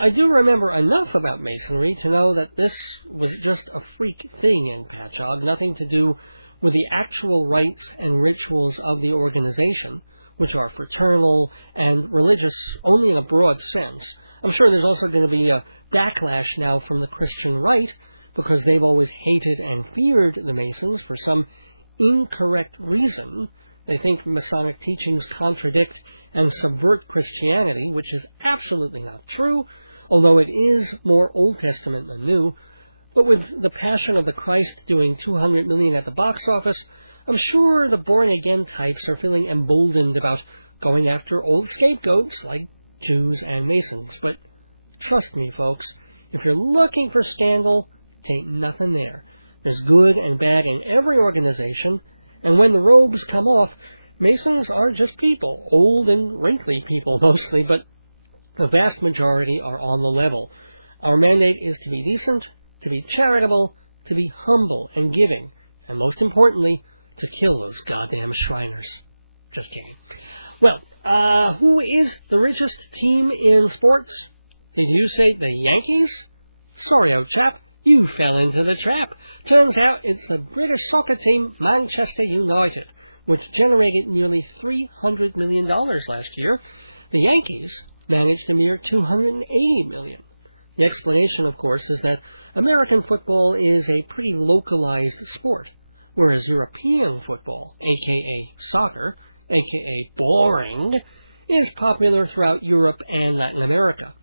I do remember enough about Masonry to know that this was just a freak thing in Patchogue, nothing to do with the actual rites and rituals of the organization, which are fraternal and religious only in a broad sense. I'm sure there's also going to be a backlash now from the Christian right, because they've always hated and feared the Masons for some incorrect reason. They think Masonic teachings contradict and subvert Christianity, which is absolutely not true, although it is more Old Testament than New. But with The Passion of the Christ doing $200 million at the box office, I'm sure the born-again types are feeling emboldened about going after old scapegoats like Jews and Masons. But trust me, folks, if you're looking for scandal, ain't nothing there. There's good and bad in every organization, and when the robes come off, Masons are just people, old and wrinkly people mostly, but the vast majority are on the level. Our mandate is to be decent, to be charitable, to be humble and giving, and most importantly, to kill those goddamn Shriners. Just kidding. Well, who is the richest team in sports? Did you say the Yankees? Sorry, old chap. You fell into the trap. Turns out it's the British soccer team Manchester United, which generated nearly $300 million last year. The Yankees managed a mere $280 million. The explanation, of course, is that American football is a pretty localized sport, whereas European football, a.k.a. soccer, a.k.a. boring, is popular throughout Europe and Latin America.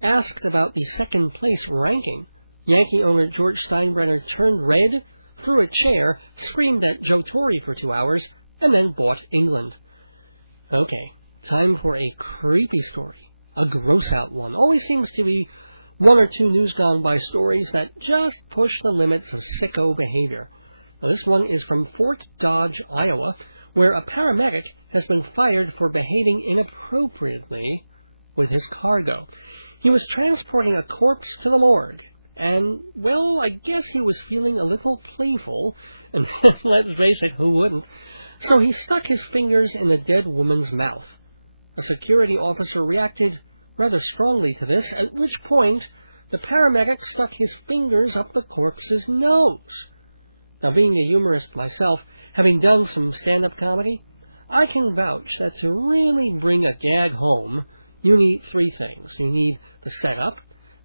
Asked about the second-place ranking, Yankee owner George Steinbrenner turned red, threw a chair, screamed at Joe Torre for 2 hours, and then bought England. Okay, time for a creepy story. A gross-out one. Always seems to be 1 or 2 news-gone-by stories that just push the limits of sicko behavior. Now, this one is from Fort Dodge, Iowa, where a paramedic has been fired for behaving inappropriately with his cargo. He was transporting a corpse to the morgue, and, well, I guess he was feeling a little playful, and let's face it, who wouldn't? So he stuck his fingers in the dead woman's mouth. A security officer reacted rather strongly to this, at which point the paramedic stuck his fingers up the corpse's nose. Now, being a humorist myself, having done some stand-up comedy, I can vouch that to really bring a gag home, you need 3 things. You need the setup,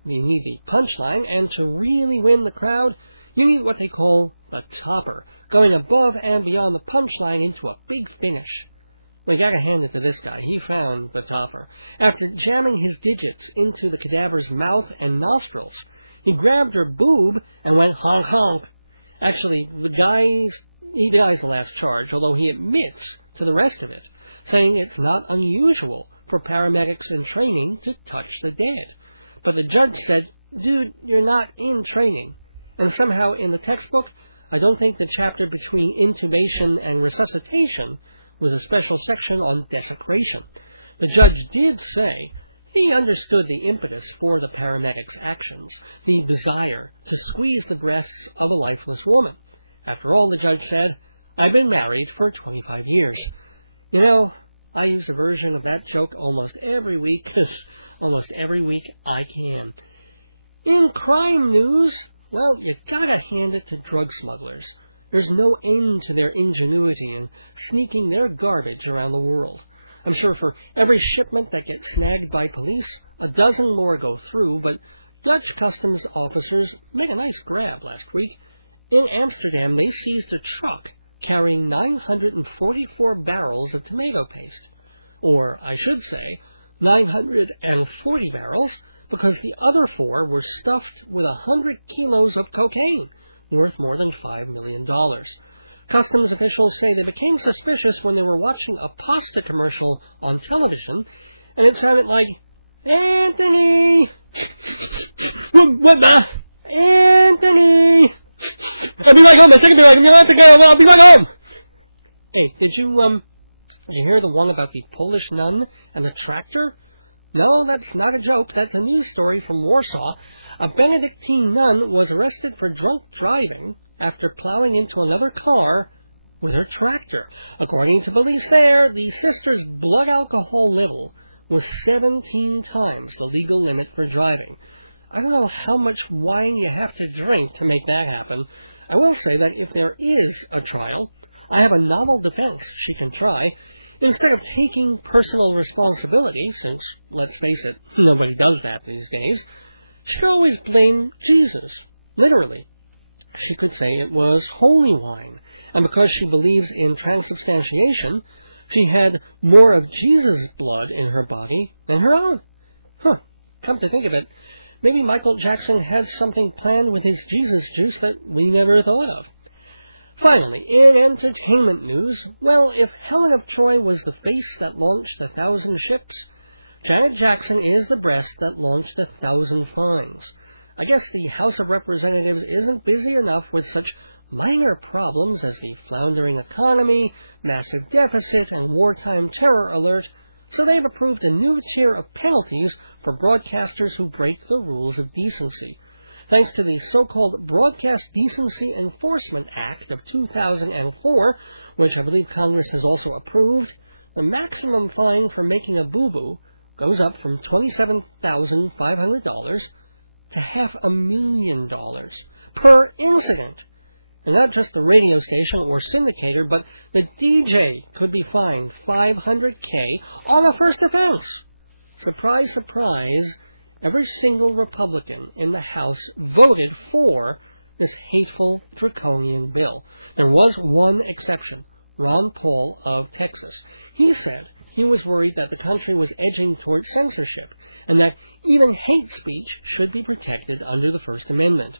you need the punchline, and to really win the crowd, you need what they call the topper, going above and beyond the punchline into a big finish. We gotta hand it to this guy. He found the topper. After jamming his digits into the cadaver's mouth and nostrils, he grabbed her boob and went honk honk. Actually, he dies the last charge, although he admits to the rest of it, saying it's not unusual for paramedics in training to touch the dead. But the judge said, dude, you're not in training. And somehow in the textbook, I don't think the chapter between intubation and resuscitation was a special section on desecration. The judge did say he understood the impetus for the paramedic's actions, the desire to squeeze the breasts of a lifeless woman. After all, the judge said, I've been married for 25 years. You know, I use a version of that joke almost every week, 'cause almost every week I can. In crime news, well, you gotta hand it to drug smugglers. There's no end to their ingenuity in sneaking their garbage around the world. I'm sure for every shipment that gets snagged by police, a dozen more go through, but Dutch customs officers made a nice grab last week. In Amsterdam, they seized a truck carrying 944 barrels of tomato paste. Or, I should say, 940 barrels, because the other 4 were stuffed with 100 kilos of cocaine, worth more than $5 million. Customs officials say they became suspicious when they were watching a pasta commercial on television, and it sounded like, Anthony! What? Anthony! I'll be right home. My second be like, I'm gonna have to go. I'll be right home. Hey, did you hear the one about the Polish nun and the tractor? No, that's not a joke. That's a news story from Warsaw. A Benedictine nun was arrested for drunk driving after plowing into another car with her tractor. According to police there, the sister's blood alcohol level was 17 times the legal limit for driving. I don't know how much wine you have to drink to make that happen. I will say that if there is a trial, I have a novel defense she can try. Instead of taking personal responsibility, since, let's face it, nobody does that these days, she could always blame Jesus, literally. She could say it was holy wine, and because she believes in transubstantiation, she had more of Jesus' blood in her body than her own. Come to think of it, maybe Michael Jackson had something planned with his Jesus juice that we never thought of. Finally, in entertainment news, well, if Helen of Troy was the face that launched 1,000 ships, Janet Jackson is the breast that launched 1,000 finds. I guess the House of Representatives isn't busy enough with such minor problems as the floundering economy, massive deficit, and wartime terror alert, so they've approved a new tier of penalties for broadcasters who break the rules of decency. Thanks to the so-called Broadcast Decency Enforcement Act of 2004, which I believe Congress has also approved, the maximum fine for making a boo-boo goes up from $27,500 to $500,000 per incident. And not just the radio station or syndicator, but the DJ could be fined $500K on a first offense. Surprise, surprise, every single Republican in the House voted for this hateful, draconian bill. There was one exception, Ron Paul of Texas. He said he was worried that the country was edging toward censorship, and that even hate speech should be protected under the First Amendment.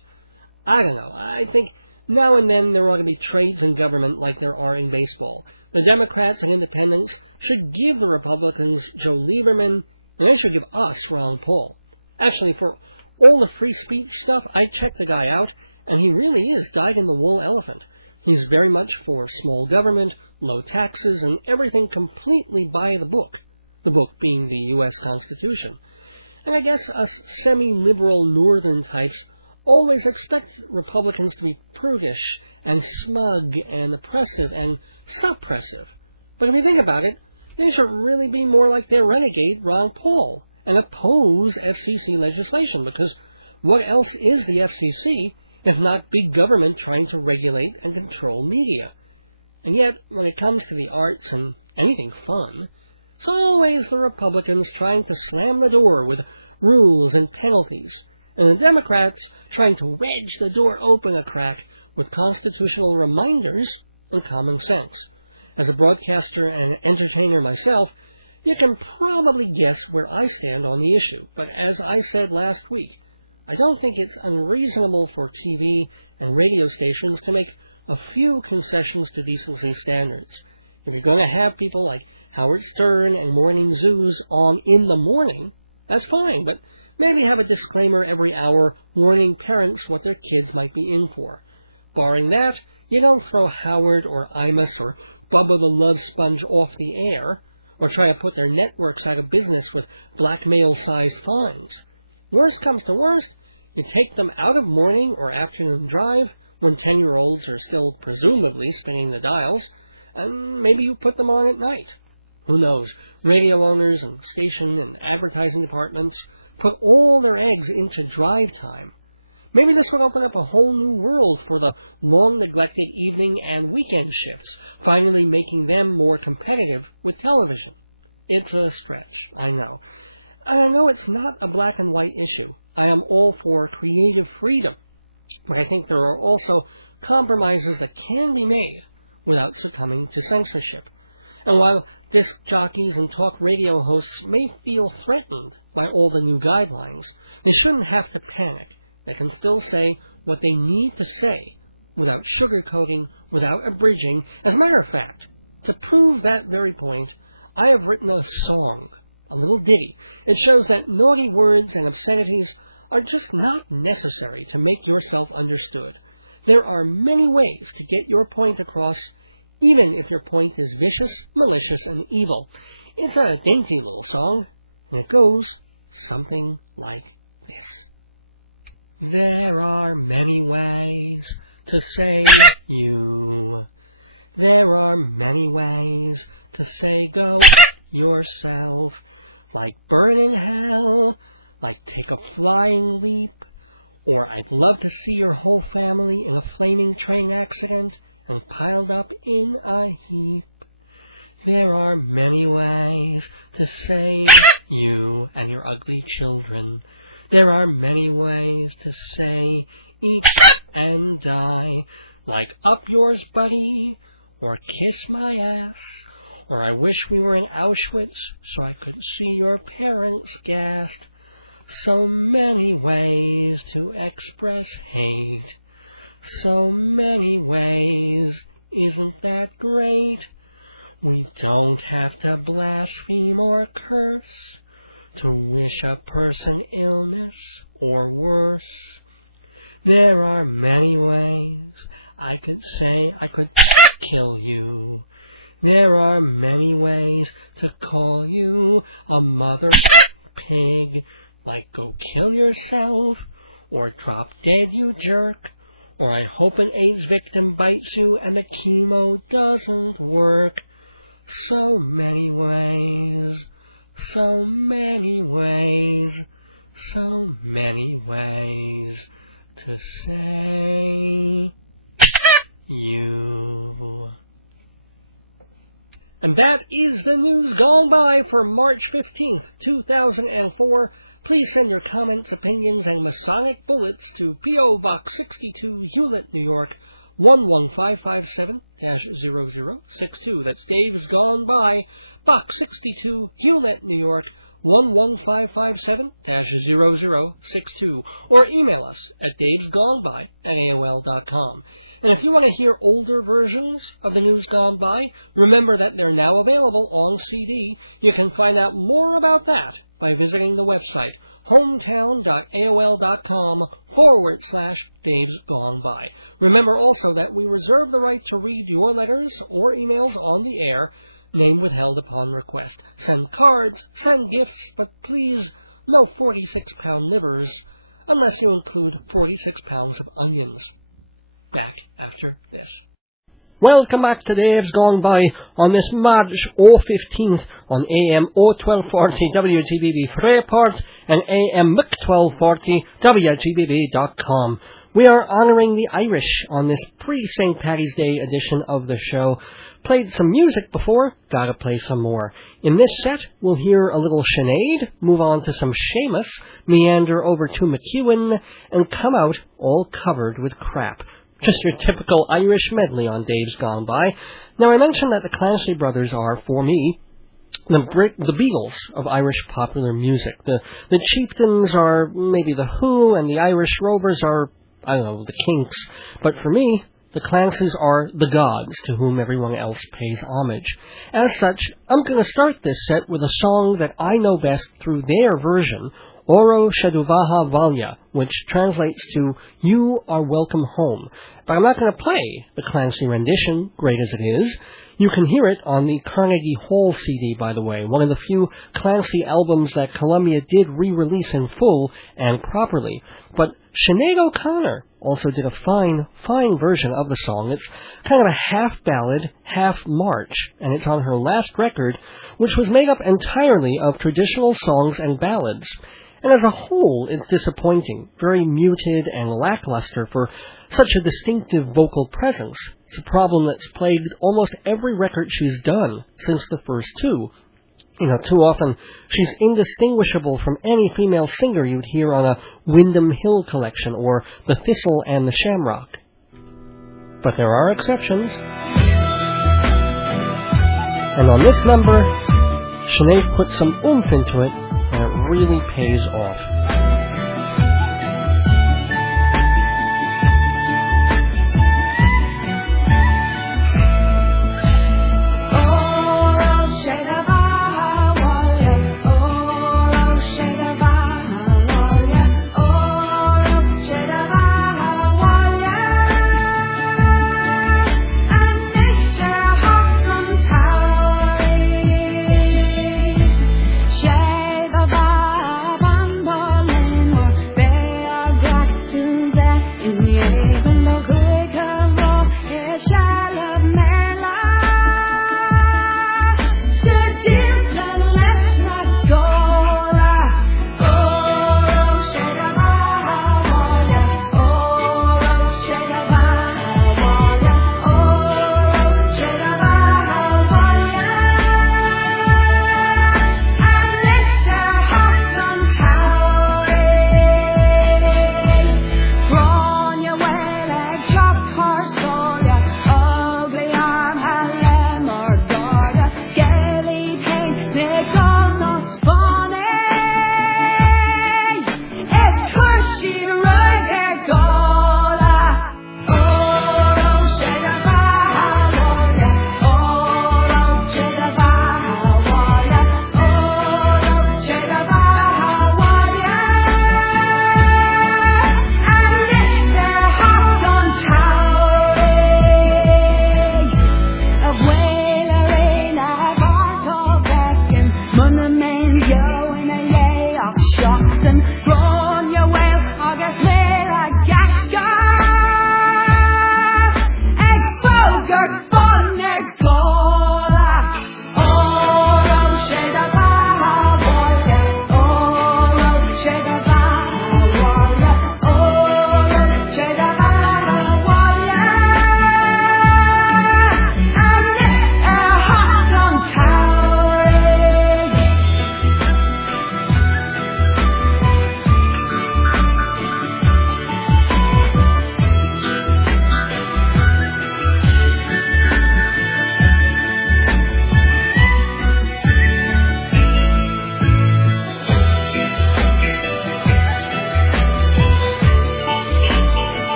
I don't know, I think now and then there ought to be trades in government like there are in baseball. The Democrats and independents should give the Republicans Joe Lieberman, and they should give us Ron Paul. Actually, for all the free speech stuff, I checked the guy out, and he really is dyed-in-the-wool elephant. He's very much for small government, low taxes, and everything completely by the book being the U.S. Constitution. And I guess us semi-liberal northern types always expect Republicans to be prudish and smug and oppressive and suppressive. But if you think about it, they should really be more like their renegade Ron Paul and oppose FCC legislation, because what else is the FCC if not big government trying to regulate and control media? And yet, when it comes to the arts and anything fun, it's always the Republicans trying to slam the door with rules and penalties, and the Democrats trying to wedge the door open a crack with constitutional reminders and common sense. As a broadcaster and entertainer myself, you can probably guess where I stand on the issue, but as I said last week, I don't think it's unreasonable for TV and radio stations to make a few concessions to decency standards. If you're going to have people like Howard Stern and Morning Zoos on in the morning, that's fine, but maybe have a disclaimer every hour warning parents what their kids might be in for. Barring that, you don't throw Howard or Imus or Bubba the Love Sponge off the air, or try to put their networks out of business with blackmail-sized fines. Worst comes to worst, you take them out of morning or afternoon drive, when 10-year-olds are still presumably spinning the dials, and maybe you put them on at night. Who knows? Radio owners and station and advertising departments put all their eggs into drive time. Maybe this would open up a whole new world for the long-neglected evening and weekend shifts, finally making them more competitive with television. It's a stretch, I know. And I know it's not a black and white issue. I am all for creative freedom. But I think there are also compromises that can be made without succumbing to censorship. And while disc jockeys and talk radio hosts may feel threatened by all the new guidelines, they shouldn't have to panic. They can still say what they need to say without sugarcoating, without abridging. As a matter of fact, to prove that very point, I have written a song, a little ditty. It shows that naughty words and obscenities are just not necessary to make yourself understood. There are many ways to get your point across, even if your point is vicious, malicious, and evil. It's a dainty little song, and it goes something like this. There are many ways to say you. There are many ways to say go yourself. Like burn in hell, like take a flying leap, or I'd love to see your whole family in a flaming train accident and piled up in a heap. There are many ways to say you and your ugly children. There are many ways to say eat and die, like up yours, buddy, or kiss my ass, or I wish we were in Auschwitz so I could see your parents gassed. So many ways to express hate. So many ways, isn't that great? We don't have to blaspheme or curse to wish a person illness or worse. There are many ways I could say I could kill you. There are many ways to call you a mother pig, like go kill yourself, or drop dead you jerk, or I hope an AIDS victim bites you and the chemo doesn't work. So many ways, so many ways, so many ways to say you. And that is the news gone by for March 15th, 2004. Please send your comments, opinions, and Masonic bullets to P.O. Box 62, Hewlett, New York, 11557-0062. That's Dave's Gone By, Box 62, Hewlett, New York, 11557-0062. Or email us at davesgoneby@aol.com. And if you want to hear older versions of the news gone by, remember that they're now available on CD. You can find out more about that by visiting the website hometown.aol.com/Dave's Gone By. Remember also that we reserve the right to read your letters or emails on the air, name withheld upon request. Send cards, send gifts, but please no 46-pound livers, unless you include 46 pounds of onions. Back after this. Welcome back to Dave's Gone By on this March 15th on AM 1240 WGBB Freeport and AM 1240 WGBB.com. We are honoring the Irish on this pre-St. Paddy's Day edition of the show. Played some music before, gotta play some more. In this set, we'll hear a little Sinead, move on to some Seamus, meander over to McKeown, and come out all covered with crap. Just your typical Irish medley on Dave's Gone By. Now, I mentioned that the Clancy brothers are, for me, the Beatles of Irish popular music. The Chieftains are maybe the Who, and the Irish Rovers are, I don't know, the Kinks. But for me, the Clancys are the gods to whom everyone else pays homage. As such, I'm going to start this set with a song that I know best through their version, Oro Shaduvaha Valya, which translates to, You Are Welcome Home. But I'm not going to play the Clancy rendition, great as it is. You can hear it on the Carnegie Hall CD, by the way, one of the few Clancy albums that Columbia did re-release in full and properly. But Sinead O'Connor also did a fine version of the song. It's kind of a half ballad, half march, and it's on her last record, which was made up entirely of traditional songs and ballads. And as a whole, it's disappointing, very muted and lackluster for such a distinctive vocal presence. It's a problem that's plagued almost every record she's done since the first two. Too often she's indistinguishable from any female singer you'd hear on a Windham Hill collection or The Thistle and the Shamrock. But there are exceptions. And on this number, Sinead put some oomph into it, and it really pays off.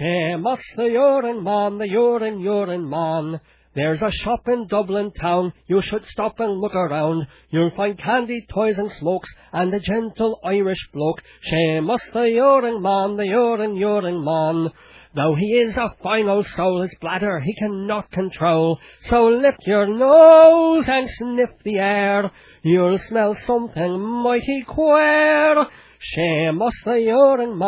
Seamus, the urine man. There's a shop in Dublin town, you should stop and look around. You'll find candy, toys and smokes, and a gentle Irish bloke. Seamus, the urine man. Though he is a fine old soul, his bladder he cannot control. So lift your nose and sniff the air, you'll smell something mighty queer. Seamus, the urine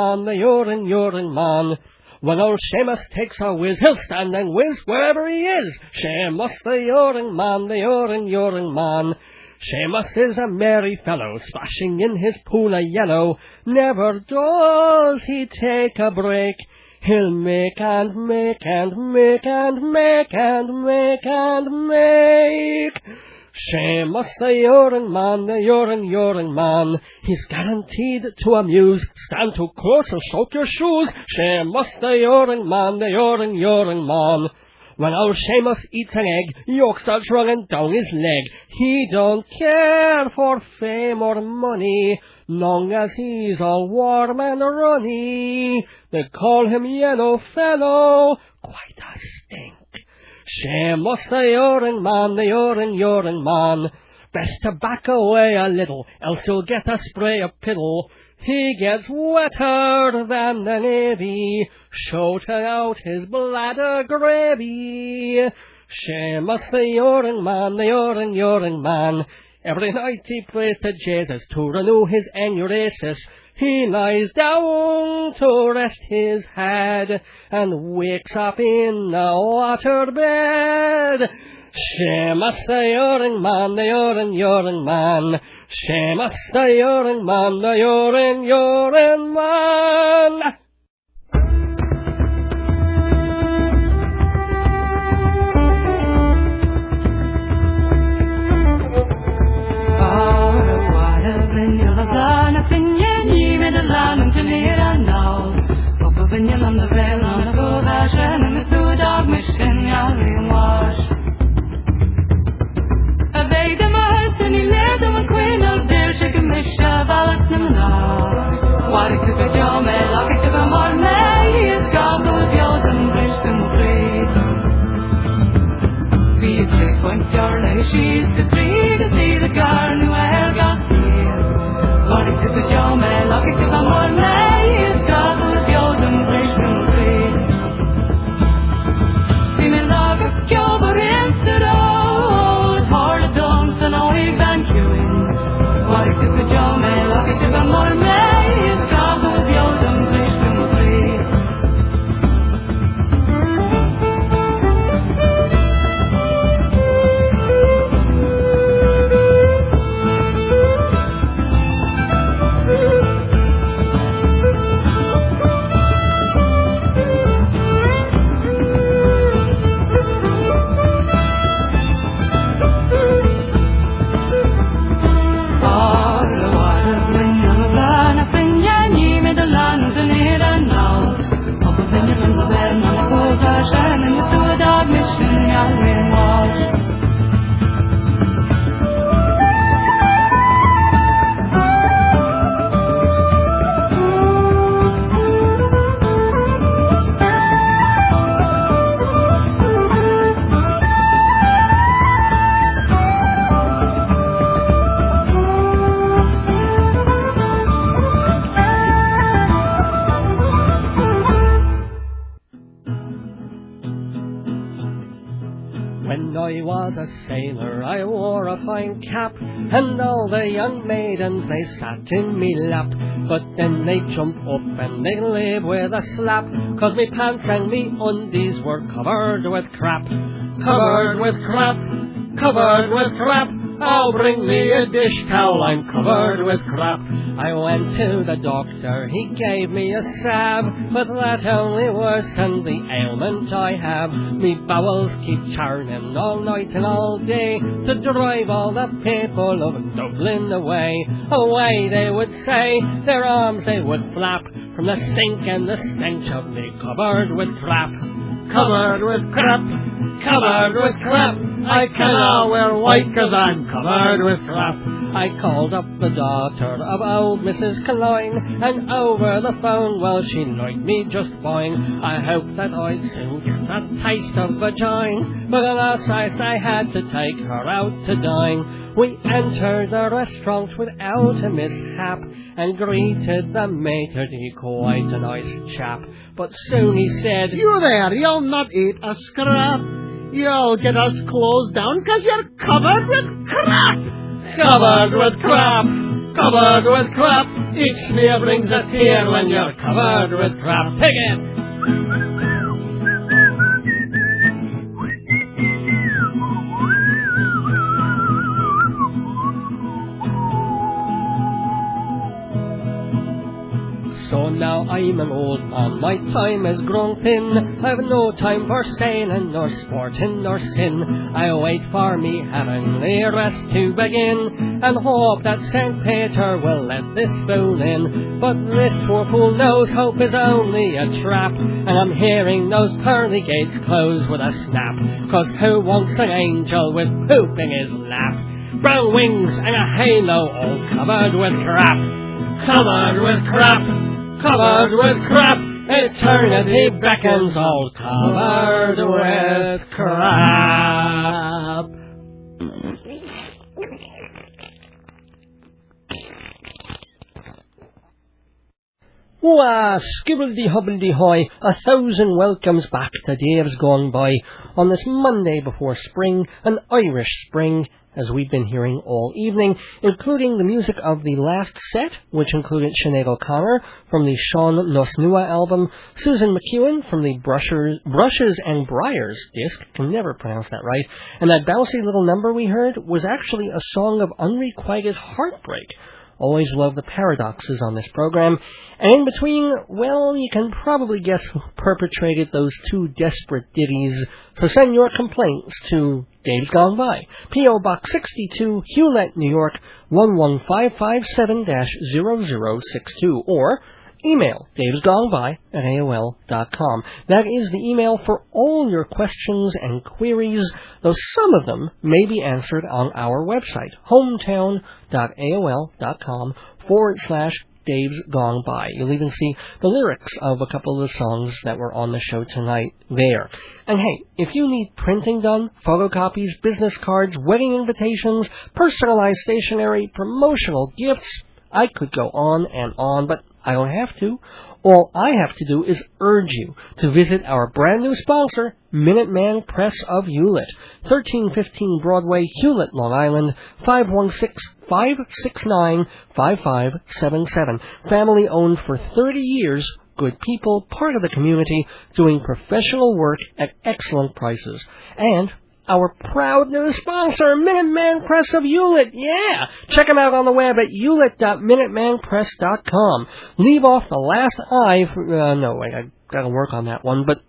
man. When old Seamus takes a whiz, he'll stand and whiz wherever he is. Seamus, the urine man. Seamus is a merry fellow, splashing in his pool of yellow. Never does he take a break. He'll make and make and make and make and make and make. Seamus, the urine man. He's guaranteed to amuse. Stand too close and soak your shoes. Seamus, the urine man. When old Seamus eats an egg, yolk starts running down his leg. He don't care for fame or money, long as he's all warm and runny. They call him Yellow Fellow, quite a stink. Seamus the urine man, best to back away a little, else you'll get a spray of piddle. He gets wetter than the navy, shouting out his bladder gravy. Seamus the urine man, every night he prays to Jesus to renew his enuresis. He lies down to rest his head, and wakes up in a water bed. Seamus the urine man, Seamus the urine man, urine man. She's the tree to see the girl who ever got here. What is the Joe man? Look at the one is got the Jordan Christian tree. Female dog of Joe, but it's the road. Hard to dumps and all we've been queuing. What is the Joe man? Look at the one is got the Jordan Christian tree. I was a sailor, I wore a fine cap, and all the young maidens, they sat in me lap. But then they jump up and they leave with a slap, 'cause me pants and me undies were covered with crap. Covered with crap, covered with crap. Oh, bring me a dish towel, I'm covered with crap. I went to the doctor, he gave me a salve, but that only worsened the ailment I have. Me bowels keep churning all night and all day, to drive all the people of Dublin away. Away they would say, their arms they would flap, from the stink and the stench of me covered with crap. Covered with crap, covered with crap. I cannot wear white 'cause I'm covered with crap. I called up the daughter of old Mrs. Cloyne, and over the phone, well, she liked me just fine. I hoped that I'd soon get a taste of vagine, but alas, I had to take her out to dine. We entered the restaurant without a mishap, and greeted the maitre d', quite a nice chap. But soon he said, "You there, you'll not eat a scrap. You'll get us closed down 'cause you're covered with crap." Covered with crap, covered with crap. Each smear brings a tear when you're covered with crap. Take it! So now I'm an old man, my time has grown thin. I've no time for sailing, nor sporting, nor sin. I wait for me heavenly rest to begin, and hope that St. Peter will let this fool in. But this poor fool knows hope is only a trap, and I'm hearing those pearly gates close with a snap. 'Cause who wants an angel with poop in his lap? Brown wings and a halo all covered with crap. Covered with crap, covered with crap. Eternity beckons all covered with crap. Wah, skibbledy-hubbledy-hoy, 1,000 welcomes back to Dave's Gone By on this Monday before spring, an Irish spring, as we've been hearing all evening, including the music of the last set, which included Sinead O'Connor from the Sean Nosnua album, Susan McKeown from the Brushes and Briars disc, can never pronounce that right, and that bouncy little number we heard was actually a song of unrequited heartbreak. Always love the paradoxes on this program. And in between, well, you can probably guess who perpetrated those two desperate ditties. So send your complaints to Dave's Gone By, P.O. Box 62, Hewlett, New York, 11557-0062, or email davesgoneby@aol.com. That is the email for all your questions and queries, though some of them may be answered on our website, hometown.aol.com/Dave's Gone By. You'll even see the lyrics of a couple of the songs that were on the show tonight there. And hey, if you need printing done, photocopies, business cards, wedding invitations, personalized stationery, promotional gifts, I could go on and on, but I don't have to. All I have to do is urge you to visit our brand new sponsor, Minuteman Press of Hewlett, 1315 Broadway, Hewlett, Long Island, 516-569-5577. Family owned for 30 years, good people, part of the community, doing professional work at excellent prices. And our proud new sponsor, Minuteman Press of Hewlett. Yeah! Check them out on the web at hewlett.minutemanpress.com. Leave off the last I I gotta work on that one, but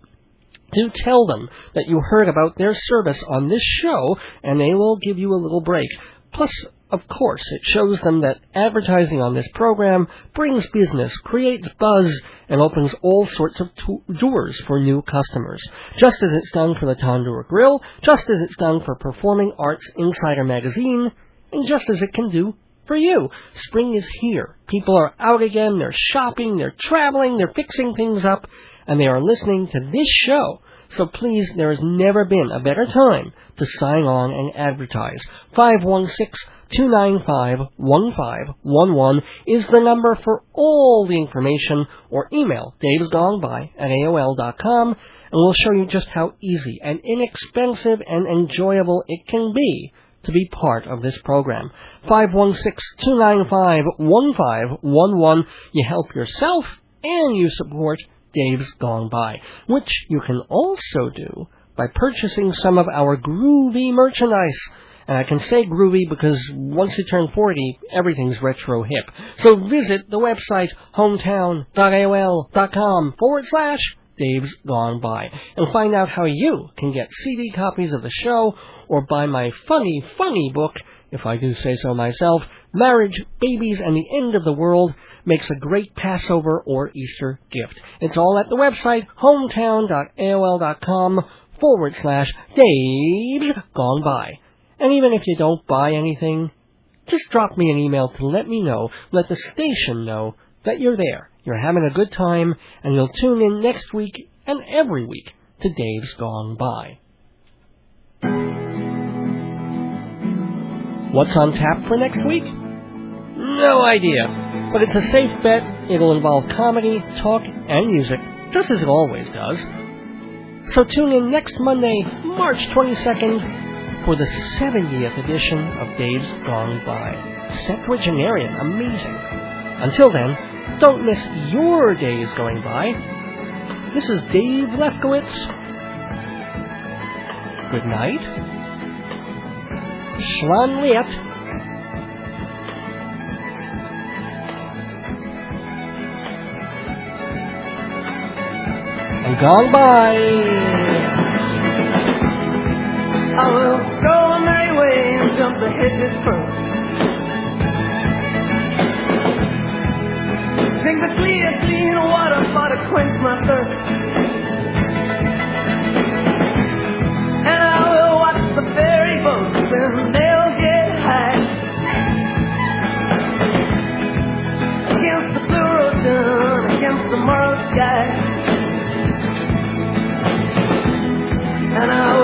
do tell them that you heard about their service on this show, and they will give you a little break. Plus, of course, it shows them that advertising on this program brings business, creates buzz, and opens all sorts of doors for new customers. Just as it's done for the Tandoor Grill, just as it's done for Performing Arts Insider magazine, and just as it can do for you. Spring is here. People are out again, they're shopping, they're traveling, they're fixing things up, and they are listening to this show. So please, there has never been a better time to sign on and advertise. 516-295-1511 is the number for all the information, or email davesgoneby@aol.com, and we'll show you just how easy and inexpensive and enjoyable it can be to be part of this program. 516-295-1511. You help yourself and you support Dave's Gone By, which you can also do by purchasing some of our groovy merchandise. And I can say groovy because once you turn 40, everything's retro hip. So visit the website hometown.aol.com/Dave's Gone By and find out how you can get CD copies of the show or buy my funny book, if I do say so myself, Marriage, Babies, and the End of the World, makes a great Passover or Easter gift. It's all at the website hometown.aol.com/Dave's Gone By. And even if you don't buy anything, just drop me an email to let me know, let the station know that you're there, you're having a good time, and you'll tune in next week and every week to Dave's Gone By. What's on tap for next week? No idea, but it's a safe bet it'll involve comedy, talk, and music, just as it always does. So tune in next Monday, March 22nd, for the 70th edition of Dave's Gone By. Septuagenarian, amazing. Until then, don't miss your days going by. This is Dave Lefkowitz. Good night. Schlan liet. and gone by. I will go a merry way and jump the hedges first. Drink the clear, clean water for to quench my thirst. And I will watch the ferry boats and they'll get high against the blue ocean, against the moral sky. And I